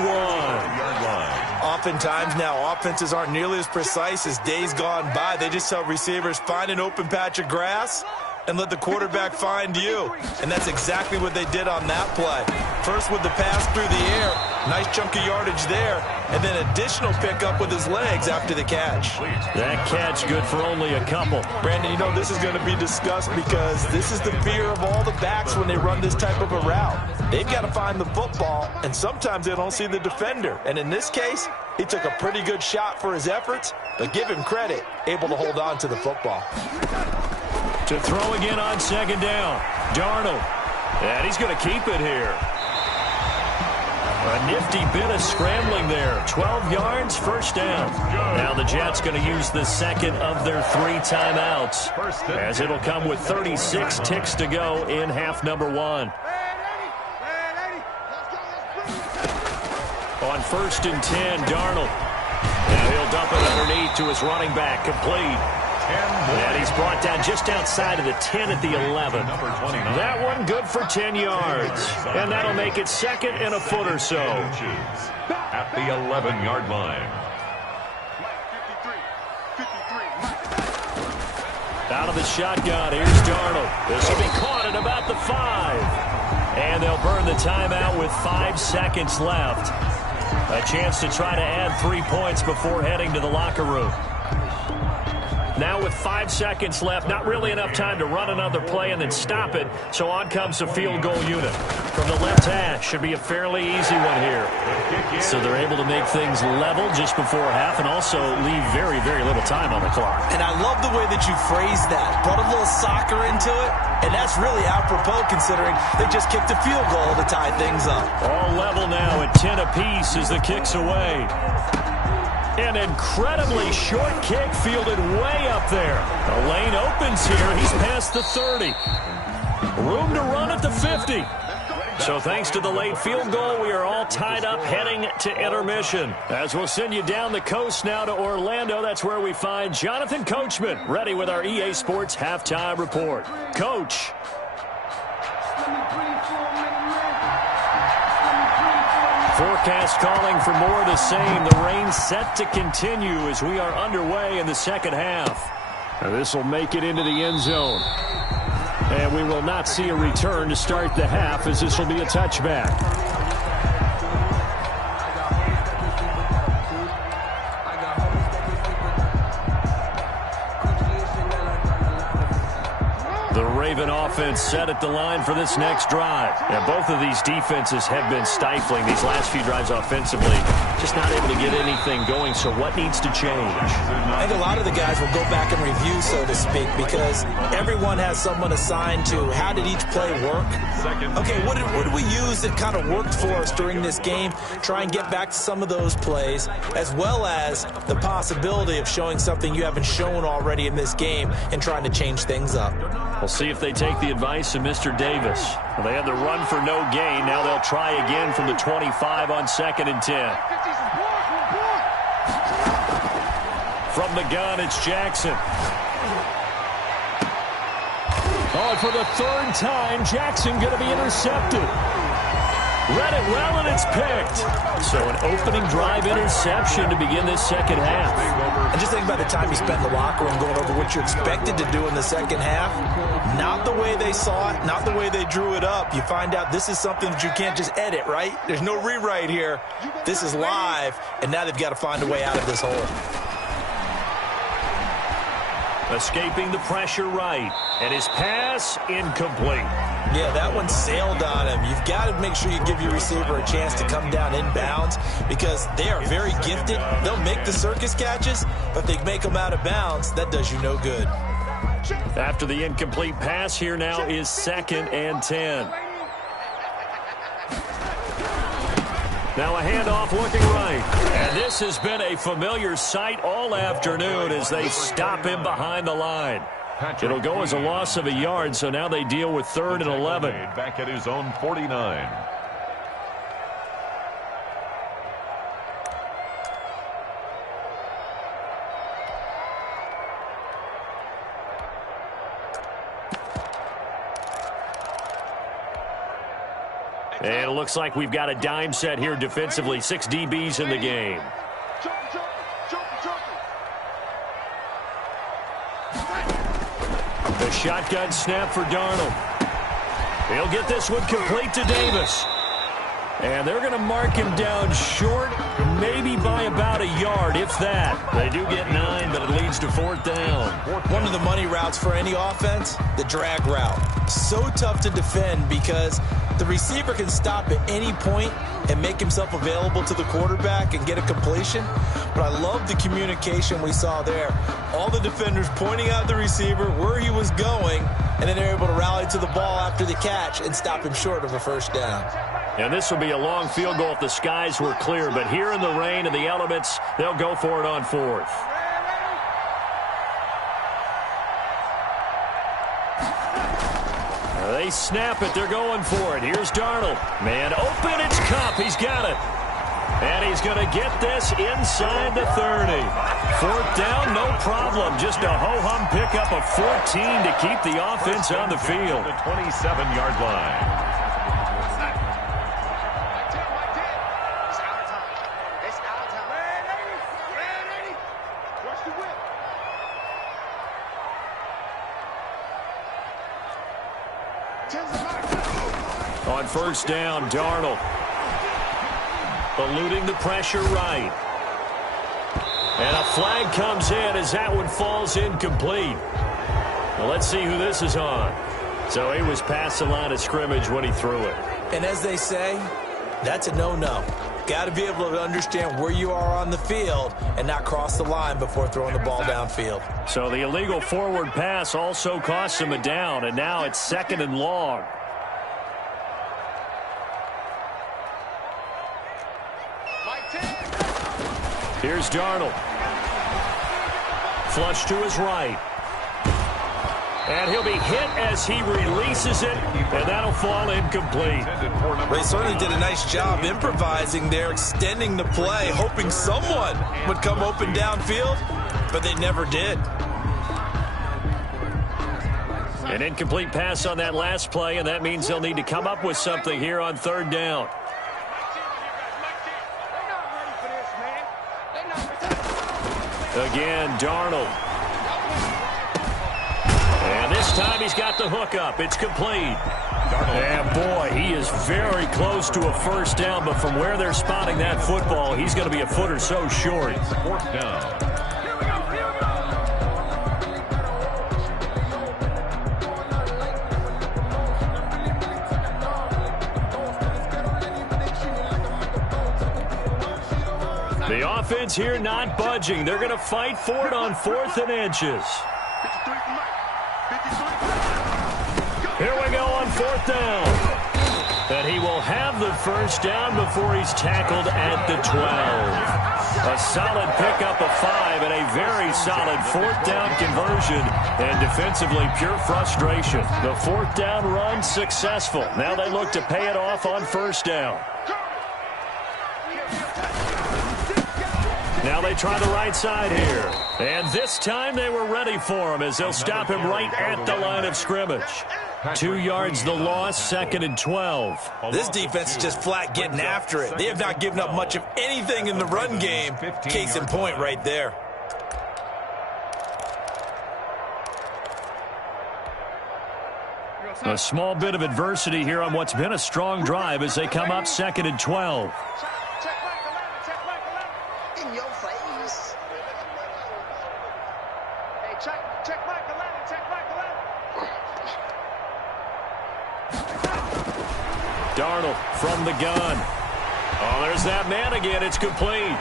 Oftentimes now, offenses aren't nearly as precise as days gone by. They just tell receivers, find an open patch of grass and let the quarterback find you. And that's exactly what they did on that play. First with the pass through the air, nice chunk of yardage there, and then additional pickup with his legs after the catch. That catch good for only a couple. Brandon, you know this is going to be discussed because this is the fear of all the backs when they run this type of a route. They've got to find the football, and sometimes they don't see the defender. And in this case, he took a pretty good shot for his efforts, but give him credit, able to hold on to the football. To throw again on 2nd down. Darnold. And he's going to keep it here. A nifty bit of scrambling there. 12 yards, first down. Now the Jets going to use the 2nd of their 3 timeouts, as it'll come with 36 ticks to go in half number 1. On 1st and 10, Darnold. Now he'll dump it underneath to his running back, complete. And he's brought down just outside of the 10 at the 11. That one good for 10 yards. And that'll make it 2nd and a foot or so. At the 11-yard line. Out of the shotgun, here's Darnold. This will be caught at about the 5. And they'll burn the timeout with 5 seconds left. A chance to try to add 3 points before heading to the locker room. Now with 5 seconds left, not really enough time to run another play and then stop it. So on comes the field goal unit. From the left hash, should be a fairly easy one here. So they're able to make things level just before half and also leave very, very little time on the clock. And I love the way that you phrased that. Brought a little soccer into it, and that's really apropos considering they just kicked a field goal to tie things up. All level now at 10 apiece as the kick's away. An incredibly short kick fielded way up there. The lane opens here. He's past the 30. Room to run at the 50. So thanks to the late field goal, we are all tied up heading to intermission. As we'll send you down the coast now to Orlando, that's where we find Jonathan Coachman ready with our EA Sports Halftime Report. Coach. Forecast calling for more of the same. The rain set to continue as we are underway in the second half. This will make it into the end zone. And we will not see a return to start the half as this will be a touchback. Raven offense set at the line for this next drive. And both of these defenses have been stifling these last few drives offensively. Just not able to get anything going, so what needs to change? I think a lot of the guys will go back and review, so to speak, because everyone has someone assigned to how did each play work. Okay, what did we use that kind of worked for us during this game? Try and get back to some of those plays, as well as the possibility of showing something you haven't shown already in this game and trying to change things up. We'll see if they take the advice of Mr. Davis. Well, they had the run for no gain. Now they'll try again from the 25 on 2nd and 10. From the gun, it's Jackson. Oh, for the 3rd time, Jackson going to be intercepted. Read it well, and it's picked. So an opening drive interception to begin this second half. And just think about the time you spent in the locker room going over what you expected to do in the second half. Not the way they saw it, not the way they drew it up. You find out this is something that you can't just edit, right? There's no rewrite here. This is live, and now they've got to find a way out of this hole. Escaping the pressure right. And his pass incomplete. Yeah, that one sailed on him. You've got to make sure you give your receiver a chance to come down inbounds because they are very gifted. They'll make the circus catches, but if they make them out of bounds, that does you no good. After the incomplete pass, here now is 2nd and 10. Now a handoff looking right. And this has been a familiar sight all afternoon as they stop him behind the line. It'll go as a loss of a yard, so now they deal with 3rd and 11. Back at his own 49. And it looks like we've got a dime set here defensively. 6 DBs in the game. The shotgun snap for Darnold. He'll get this one complete to Davis. And they're going to mark him down short, maybe by about a yard, if that. They do get 9, but it leads to 4th down. One of the money routes for any offense, the drag route. So tough to defend because the receiver can stop at any point and make himself available to the quarterback and get a completion. But I love the communication we saw there. All the defenders pointing out the receiver, where he was going, and then they're able to rally to the ball after the catch and stop him short of a 1st down. And this will be a long field goal if the skies were clear. But here in the rain and the elements, they'll go for it on 4th. They snap it. They're going for it. Here's Darnold. Man open. It's Kupp. He's got it. And he's going to get this inside the 30. 4th down, no problem. Just a ho-hum pickup of 14 to keep the offense on the field. The 27-yard line. On 1st down, Darnold. Eluding the pressure right. And a flag comes in as that one falls incomplete. Well, let's see who this is on. So he was past the line of scrimmage when he threw it. And as they say, that's a no-no. Got to be able to understand where you are on the field and not cross the line before throwing the ball downfield. So the illegal forward pass also costs him a down, and now it's 2nd and long. Here's Darnold. Flush to his right. And he'll be hit as he releases it, and that'll fall incomplete. They certainly did a nice job improvising there, extending the play, hoping someone would come open downfield, but they never did. An incomplete pass on that last play, and that means they'll need to come up with something here on 3rd down. Again, Darnold. And this time he's got the hook up. It's complete. And boy, he is very close to a 1st down, but from where they're spotting that football, he's going to be a foot or so short. 4th down. The offense here not budging. They're going to fight for it on 4th and inches. Here we go on 4th down. And he will have the first down before he's tackled at the 12. A solid pickup of 5 and a very solid 4th down conversion. And defensively, pure frustration. The 4th down run successful. Now they look to pay it off on 1st down. Now they try the right side here. And this time they were ready for him as they'll stop him right at the line of scrimmage. 2 yards the loss, 2nd and 12. This defense is just flat getting after it. They have not given up much of anything in the run game. Case in point right there. A small bit of adversity here on what's been a strong drive as they come up 2nd and 12. In your face. Hey, check Michael Allen, check Michael Allen. Darnold from the gun. Oh, there's that man again. It's complete.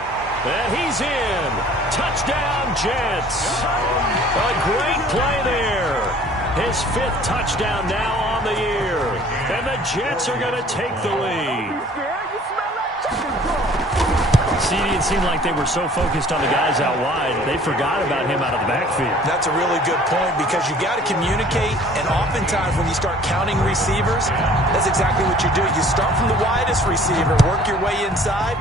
And he's in. Touchdown, Jets. A great play there. His 5th touchdown now on the year. And the Jets are going to take the lead. It seemed like they were so focused on the guys out wide, they forgot about him out of the backfield. That's a really good point because you got to communicate, and oftentimes when you start counting receivers, that's exactly what you do. You start from the widest receiver, work your way inside.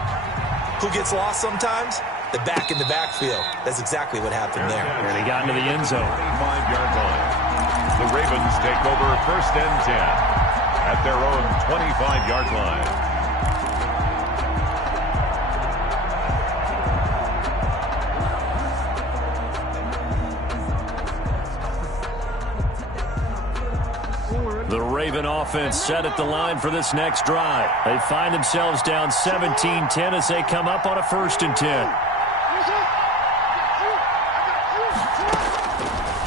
Who gets lost sometimes? The back in the backfield. That's exactly what happened there. And he got into the end zone. 25-yard line. The Ravens take over 1st and 10 at their own 25-yard line. The Raven offense set at the line for this next drive. They find themselves down 17-10 as they come up on a 1st and 10.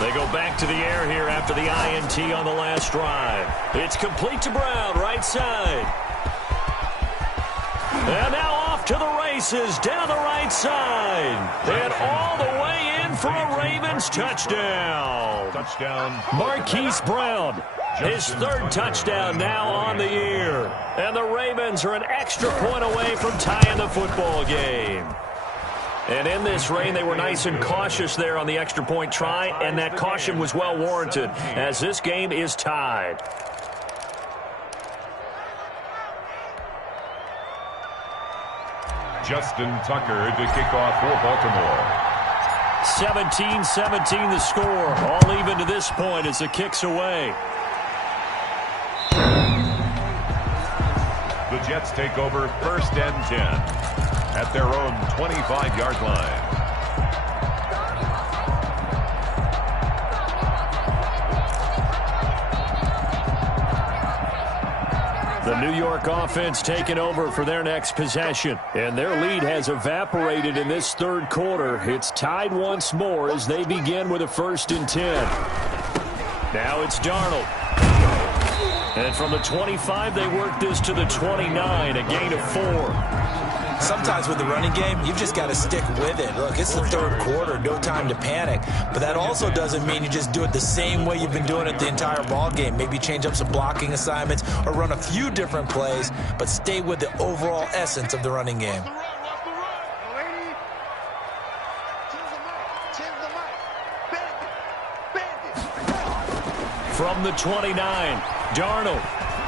They go back to the air here after the INT on the last drive. It's complete to Brown, right side. And now off to the races, down the right side. And all the way in for a Ravens touchdown. Marquise Brown. His 3rd touchdown now on the year. And the Ravens are an extra point away from tying the football game. And in this rain, they were nice and cautious there on the extra point try, and that caution was well warranted as this game is tied. Justin Tucker to kick off for Baltimore. 17-17 the score. All even to this point as the kick's away. The Jets take over 1st and 10 at their own 25-yard line. The New York offense taking over for their next possession. And their lead has evaporated in this 3rd quarter. It's tied once more as they begin with a 1st and 10. Now it's Darnold. And from the 25, they work this to the 29, a gain of 4. Sometimes with the running game, you've just got to stick with it. Look, it's the 3rd quarter, no time to panic. But that also doesn't mean you just do it the same way you've been doing it the entire ball game. Maybe change up some blocking assignments or run a few different plays, but stay with the overall essence of the running game. From the 29, Darnold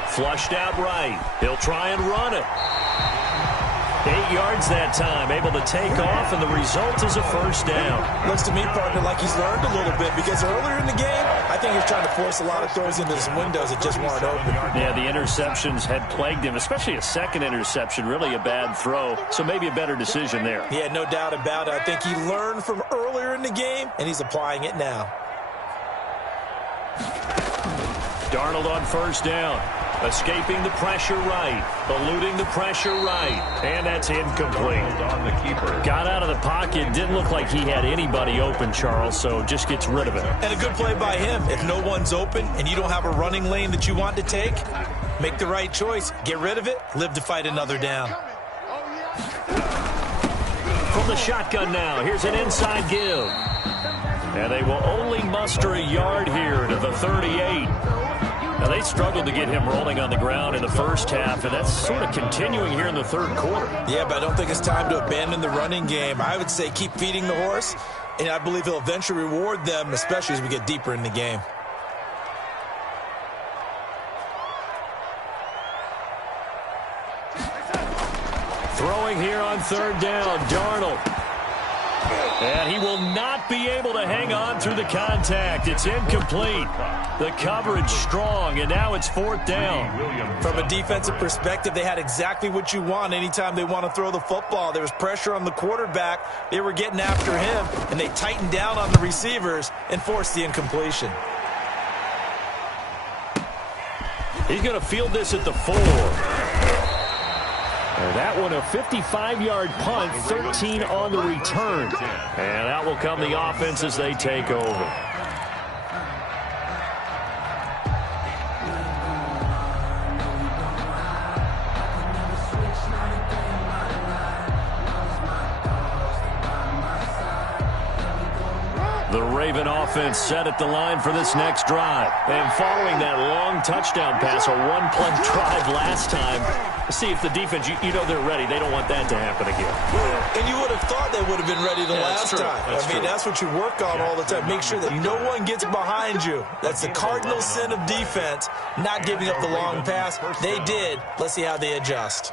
flushed out right. He'll try and run it. 8 yards that time, able to take off, and the result is a 1st down. Looks to me, partner, like he's learned a little bit because earlier in the game, I think he was trying to force a lot of throws into some windows that just weren't open. Yeah, the interceptions had plagued him, especially a 2nd interception, really a bad throw, so maybe a better decision there. Yeah, no doubt about it. I think he learned from earlier in the game, and he's applying it now. Darnold on 1st down. Escaping the pressure right. Eluding the pressure right. And that's incomplete. On the keeper. Got out of the pocket. Didn't look like he had anybody open, Charles, so just gets rid of it. And a good play by him. If no one's open and you don't have a running lane that you want to take, make the right choice. Get rid of it. Live to fight another down. from the shotgun now. Here's an inside give. And they will only muster a yard here to the 38. Now, they struggled to get him rolling on the ground in the first half, and that's sort of continuing here in the third quarter. Yeah, but I don't think it's time to abandon the running game. I would say keep feeding the horse, and I believe he'll eventually reward them, especially as we get deeper in the game. Throwing here on third down, Darnold. And he will not be able to hang on through the contact. It's incomplete. The coverage strong, and now it's fourth down. From a defensive perspective, they had exactly what you want anytime they want to throw the football. There was pressure on the quarterback. They were getting after him, and they tightened down on the receivers and forced the incompletion. He's going to field this at the 4. And that one a 55-yard punt, 13 on the return. And out will come the offense as they take over. The Raven offense set at the line for this next drive. And following that long touchdown pass, a one-play drive last time, see if the defense, you know they're ready. They don't want that to happen again. And you would have thought they would have been ready the last time. That's what you work on all the time. Make sure that no one gets behind you. That's the cardinal sin of defense, not giving up the long pass. They did. Let's see how they adjust.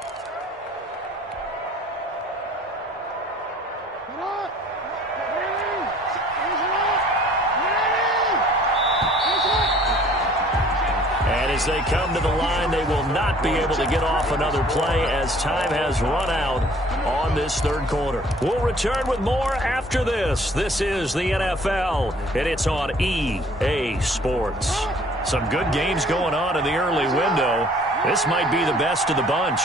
As they come to the line, they will not be able to get off another play as time has run out on this third quarter. We'll return with more after this. This is the NFL, and it's on EA Sports. Some good games going on in the early window. This might be the best of the bunch.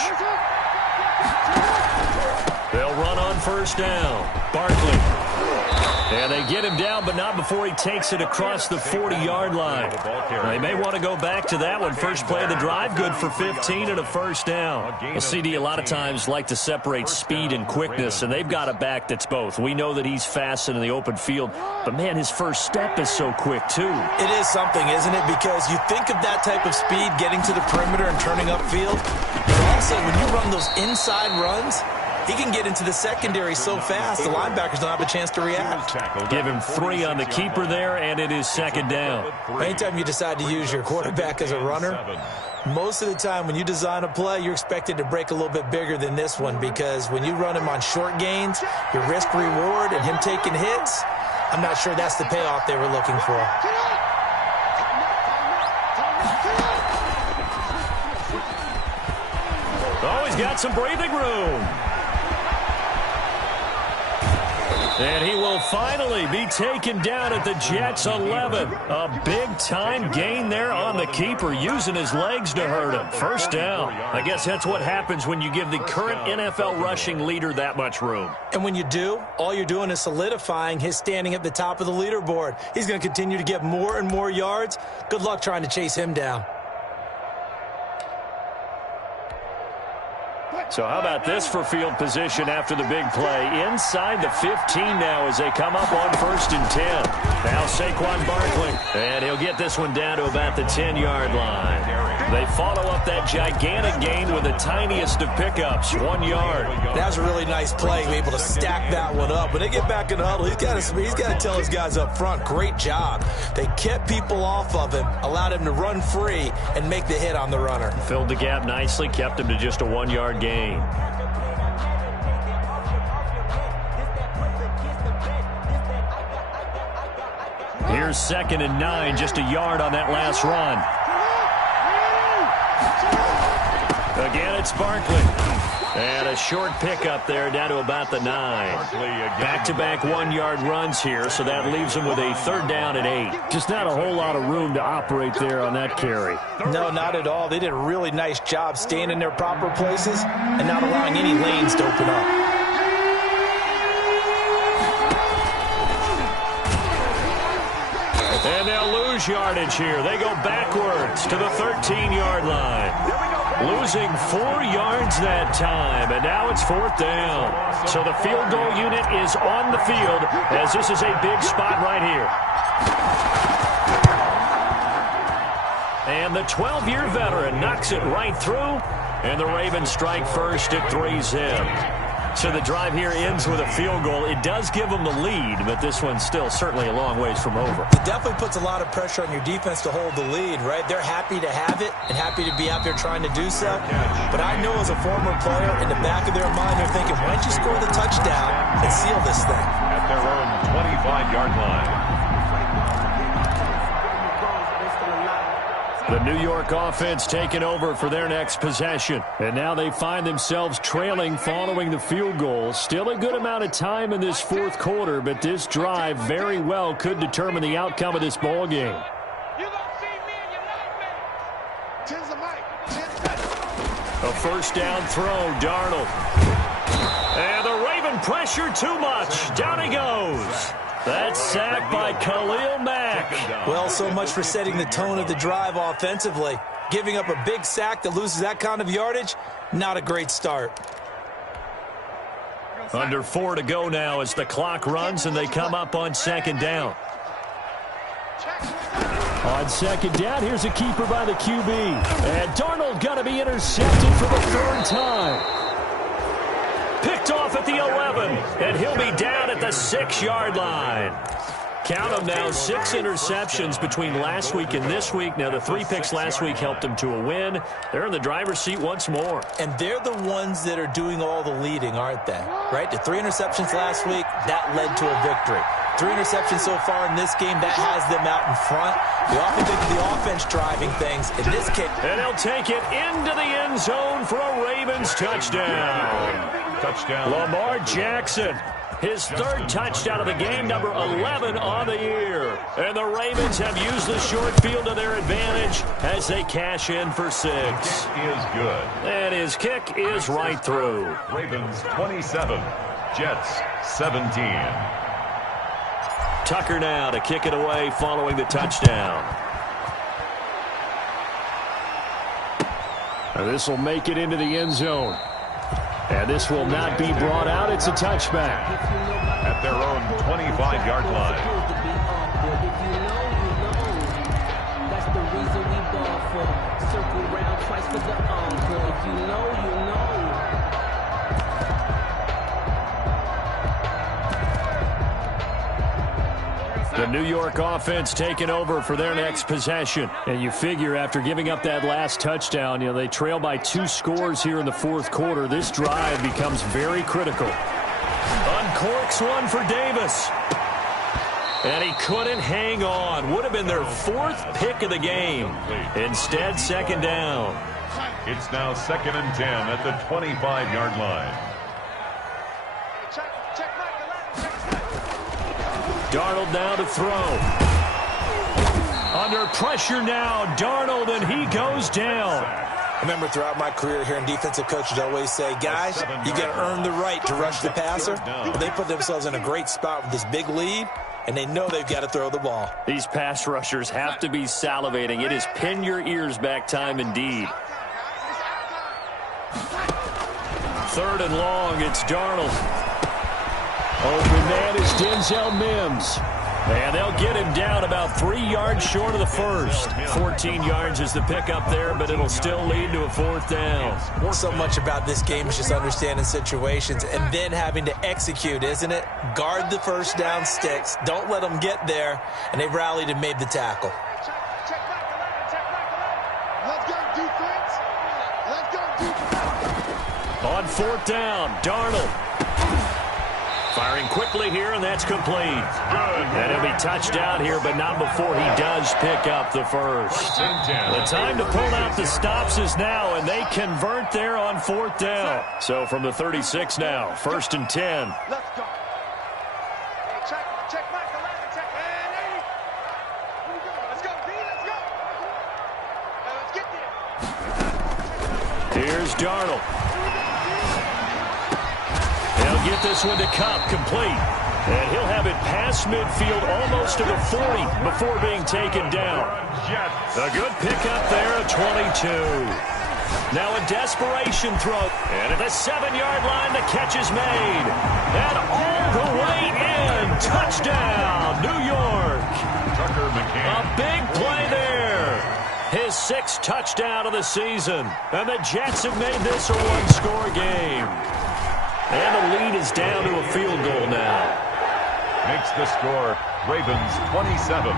They'll run on first down. Barkley. And they get him down, but not before he takes it across the 40-yard line. They may want to go back to that one. First play of the drive, good for 15 and a first down. Well, CD a lot of times like to separate speed and quickness, and they've got a back that's both. We know that he's fast in the open field, but, man, his first step is so quick, too. It is something, isn't it? Because you think of that type of speed getting to the perimeter and turning upfield, but also when you run those inside runs, he can get into the secondary so fast, the linebackers don't have a chance to react. Give him 3 on the keeper there, and it is second down. Anytime you decide to use your quarterback as a runner, most of the time when you design a play, you're expected to break a little bit bigger than this one, because when you run him on short gains, your risk-reward and him taking hits, I'm not sure that's the payoff they were looking for. Oh, he's got some breathing room. And he will finally be taken down at the Jets' 11. A big-time gain there on the keeper, using his legs to hurt him. First down. I guess that's what happens when you give the current NFL rushing leader that much room. And when you do, all you're doing is solidifying his standing at the top of the leaderboard. He's going to continue to get more and more yards. Good luck trying to chase him down. So how about this for field position after the big play? Inside the 15 now as they come up on 1st and 10. Now Saquon Barkley. And he'll get this one down to about the 10-yard line. They follow up that gigantic gain with the tiniest of pickups, 1 yard. That was a really nice play, able to stack that one up. When they get back in the huddle, he's got to tell his guys up front, great job. They kept people off of him, allowed him to run free and make the hit on the runner. Filled the gap nicely, kept him to just a 1-yard gain. Here's 2nd and 9, just a yard on that last run. Again, it's Barkley. And a short pickup there down to about the 9. Back-to-back 1-yard runs here, so that leaves them with a 3rd down and 8. Just not a whole lot of room to operate there on that carry. No, not at all. They did a really nice job staying in their proper places and not allowing any lanes to open up. And they'll lose yardage here. They go backwards to the 13-yard line. Losing 4 yards that time, and now it's 4th down. So the field goal unit is on the field as this is a big spot right here. And the 12-year veteran knocks it right through, and the Ravens strike first at 3-zip. So the drive here ends with a field goal. It does give them the lead, but this one's still certainly a long ways from over. It definitely puts a lot of pressure on your defense to hold the lead, right? They're happy to have it and happy to be out there trying to do so. But I know as a former player, in the back of their mind, they're thinking, why don't you score the touchdown and seal this thing? At their own 25-yard line. The New York offense taking over for their next possession. And now they find themselves trailing following the field goal. Still a good amount of time in this 4th quarter, but this drive very well could determine the outcome of this ball game. A first down throw, Darnold. And the Raven pressure too much. Down he goes. That's sacked by Khalil Mack. Well, so much for setting the tone of the drive offensively. Giving up a big sack that loses that kind of yardage, not a great start. Under 4 to go now as the clock runs and they come up on 2nd down. On 2nd down, here's a keeper by the QB. And Darnold going to be intercepted for the 3rd time. Picked off at the 11, and he'll be down at the 6-yard line. Count them now, 6 interceptions between last week and this week. Now, the 3 picks last week helped them to a win. They're in the driver's seat once more. And they're the ones that are doing all the leading, aren't they? Right? The 3 interceptions last week, that led to a victory. 3 interceptions so far in this game, that has them out in front. We often think of the offense driving things. In this case, and they'll take it into the end zone for a Ravens touchdown. Touchdown. Lamar Jackson, his 3rd touchdown of the game, number 11 on the year. And the Ravens have used the short field to their advantage as they cash in for 6. Is good. And his kick is right through. Ravens 27, Jets 17. Tucker now to kick it away following the touchdown. This will make it into the end zone. And this will not be brought out. It's a touchback. At their own 25-yard line. That's the reason we ball for. Circle round twice for the encore. If you know, you know. The New York offense taking over for their next possession. And you figure after giving up that last touchdown, they trail by 2 scores here in the 4th quarter. This drive becomes very critical. Uncorks one for Davis. And he couldn't hang on. Would have been their 4th pick of the game. Instead, 2nd down. It's now 2nd and 10 at the 25-yard line. Darnold now to throw. Under pressure now, Darnold, and he goes down. I remember throughout my career hearing defensive coaches always say, guys, you got to earn the right to rush the passer. But they put themselves in a great spot with this big lead, and they know they've got to throw the ball. These pass rushers have to be salivating. It is pin your ears back time indeed. 3rd and long, it's Darnold. Open man is Denzel Mims. And they'll get him down about 3 yards short of the 1st. 14 yards is the pickup there, but it'll still lead to a 4th down. So much about this game is just understanding situations and then having to execute, isn't it? Guard the first down sticks. Don't let them get there. And they've rallied and made the tackle. Let's go, defense. Let's go, defense. On 4th down, Darnold. Firing quickly here, and that's complete. And he'll be touched down here, but not before he does pick up the 1st. The time to pull out the stops is now, and they convert there on 4th down. So from the 36 now, 1st and 10. Let's go. Check Mike 11, check. And 80. Let's go, B, let's go. Let's get there. Here's Darnold. He'll get this one to Cup, complete. And he'll have it past midfield almost to the 40 before being taken down. A good pickup there at 22. Now a desperation throw. And at the 7-yard line, the catch is made. And all the way in. Touchdown, New York. Tucker McCann. A big play there. His 6th touchdown of the season. And the Jets have made this a one-score game. And the lead is down to a field goal now. Makes the score Ravens 27,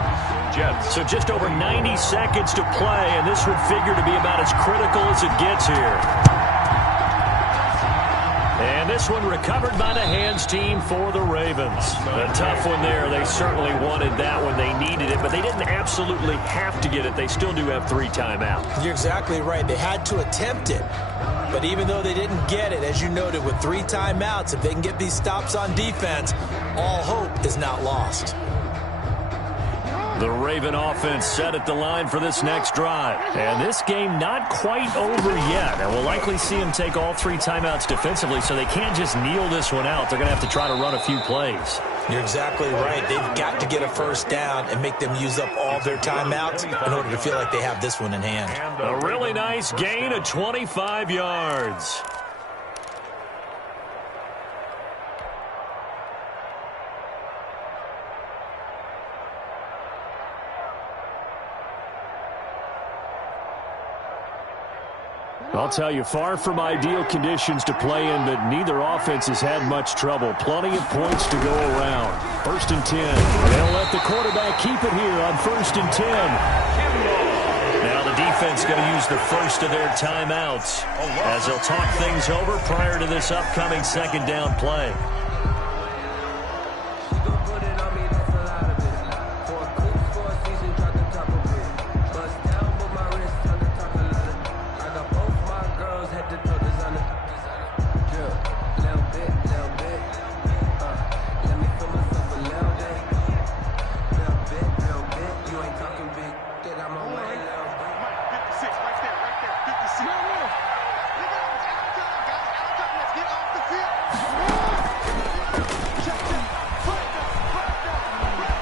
Jets. So just over 90 seconds to play, and this would figure to be about as critical as it gets here. And this one recovered by the hands team for the Ravens. A tough one there. They certainly wanted that when they needed it, but they didn't absolutely have to get it. They still do have 3 timeouts. You're exactly right. They had to attempt it. But even though they didn't get it, as you noted, with 3 timeouts, if they can get these stops on defense, all hope is not lost. The Raven offense set at the line for this next drive. And this game not quite over yet. And we'll likely see them take all 3 timeouts defensively, so they can't just kneel this one out. They're going to have to try to run a few plays. You're exactly right. They've got to get a first down and make them use up all their timeouts in order to feel like they have this one in hand. A really nice gain of 25 yards. I'll tell you, far from ideal conditions to play in, but neither offense has had much trouble. Plenty of points to go around. 1st and 10. They'll let the quarterback keep it here on 1st and 10. Now the defense going to use the first of their timeouts as they'll talk things over prior to this upcoming 2nd down play.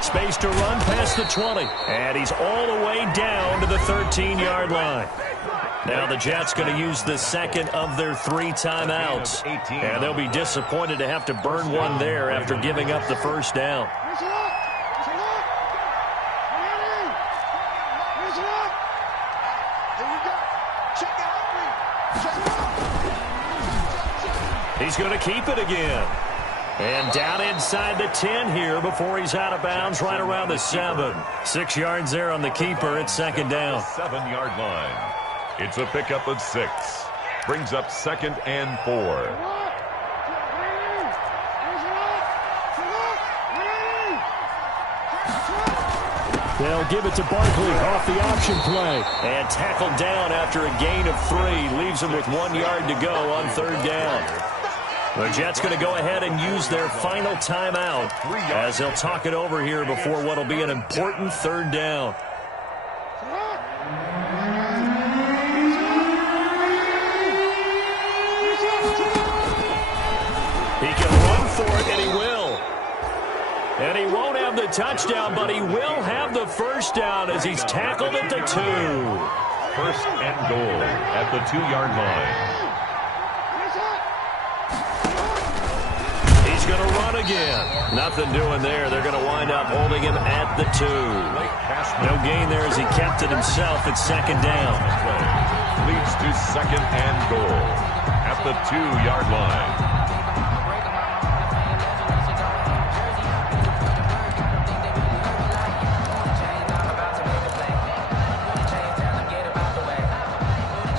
Space to run past the 20. And he's all the way down to the 13-yard line. Now the Jets going to use the 2nd of their 3 timeouts. And they'll be disappointed to have to burn one there after giving up the first down. He's going to keep it again. And down inside the 10 here before he's out of bounds right around the 7. 6 yards there on the keeper. It's 2nd down. 7-yard line. It's a pickup of 6. Brings up 2nd and 4. They'll give it to Barkley off the option play. And tackled down after a gain of 3. Leaves him with 1 yard to go on 3rd down. The Jets going to go ahead and use their final timeout as they'll talk it over here before what will be an important 3rd down. He can run for it, and he will. And he won't have the touchdown, but he will have the first down as he's tackled at the 2. 1st and goal at the 2-yard line. Going to run again. Nothing doing there. They're going to wind up holding him at the 2. No gain there as he kept it himself at 2nd down. Leads to 2nd and goal at the 2-yard line.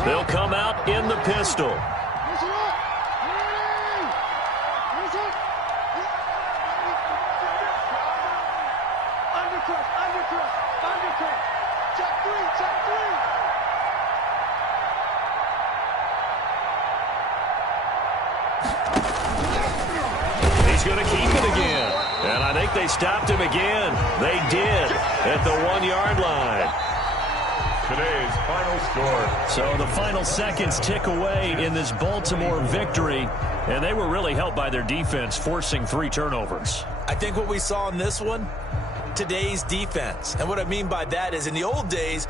They'll come out in the pistol. He's going to keep it again. And I think they stopped him again. They did at the 1-yard line. Today's final score. So the final seconds tick away in this Baltimore victory. And they were really helped by their defense, forcing 3 turnovers. I think what we saw in this one, today's defense. And what I mean by that is in the old days,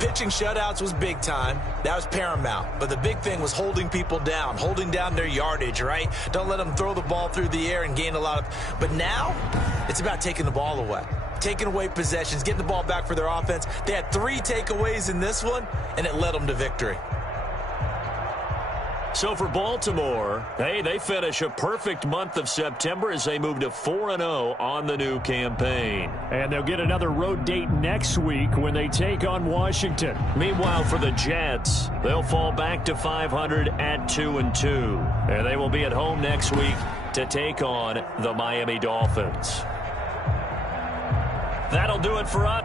Pitching shutouts was big time. That was paramount. But the big thing was holding people down, holding down their yardage, right? Don't let them throw the ball through the air and gain a lot of... But now, it's about taking the ball away. Taking away possessions, getting the ball back for their offense. They had 3 takeaways in this one, and it led them to victory. So for Baltimore, hey, they finish a perfect month of September as they move to 4-0 on the new campaign. And they'll get another road date next week when they take on Washington. Meanwhile, for the Jets, they'll fall back to 500 at 2-2. And they will be at home next week to take on the Miami Dolphins. That'll do it for us.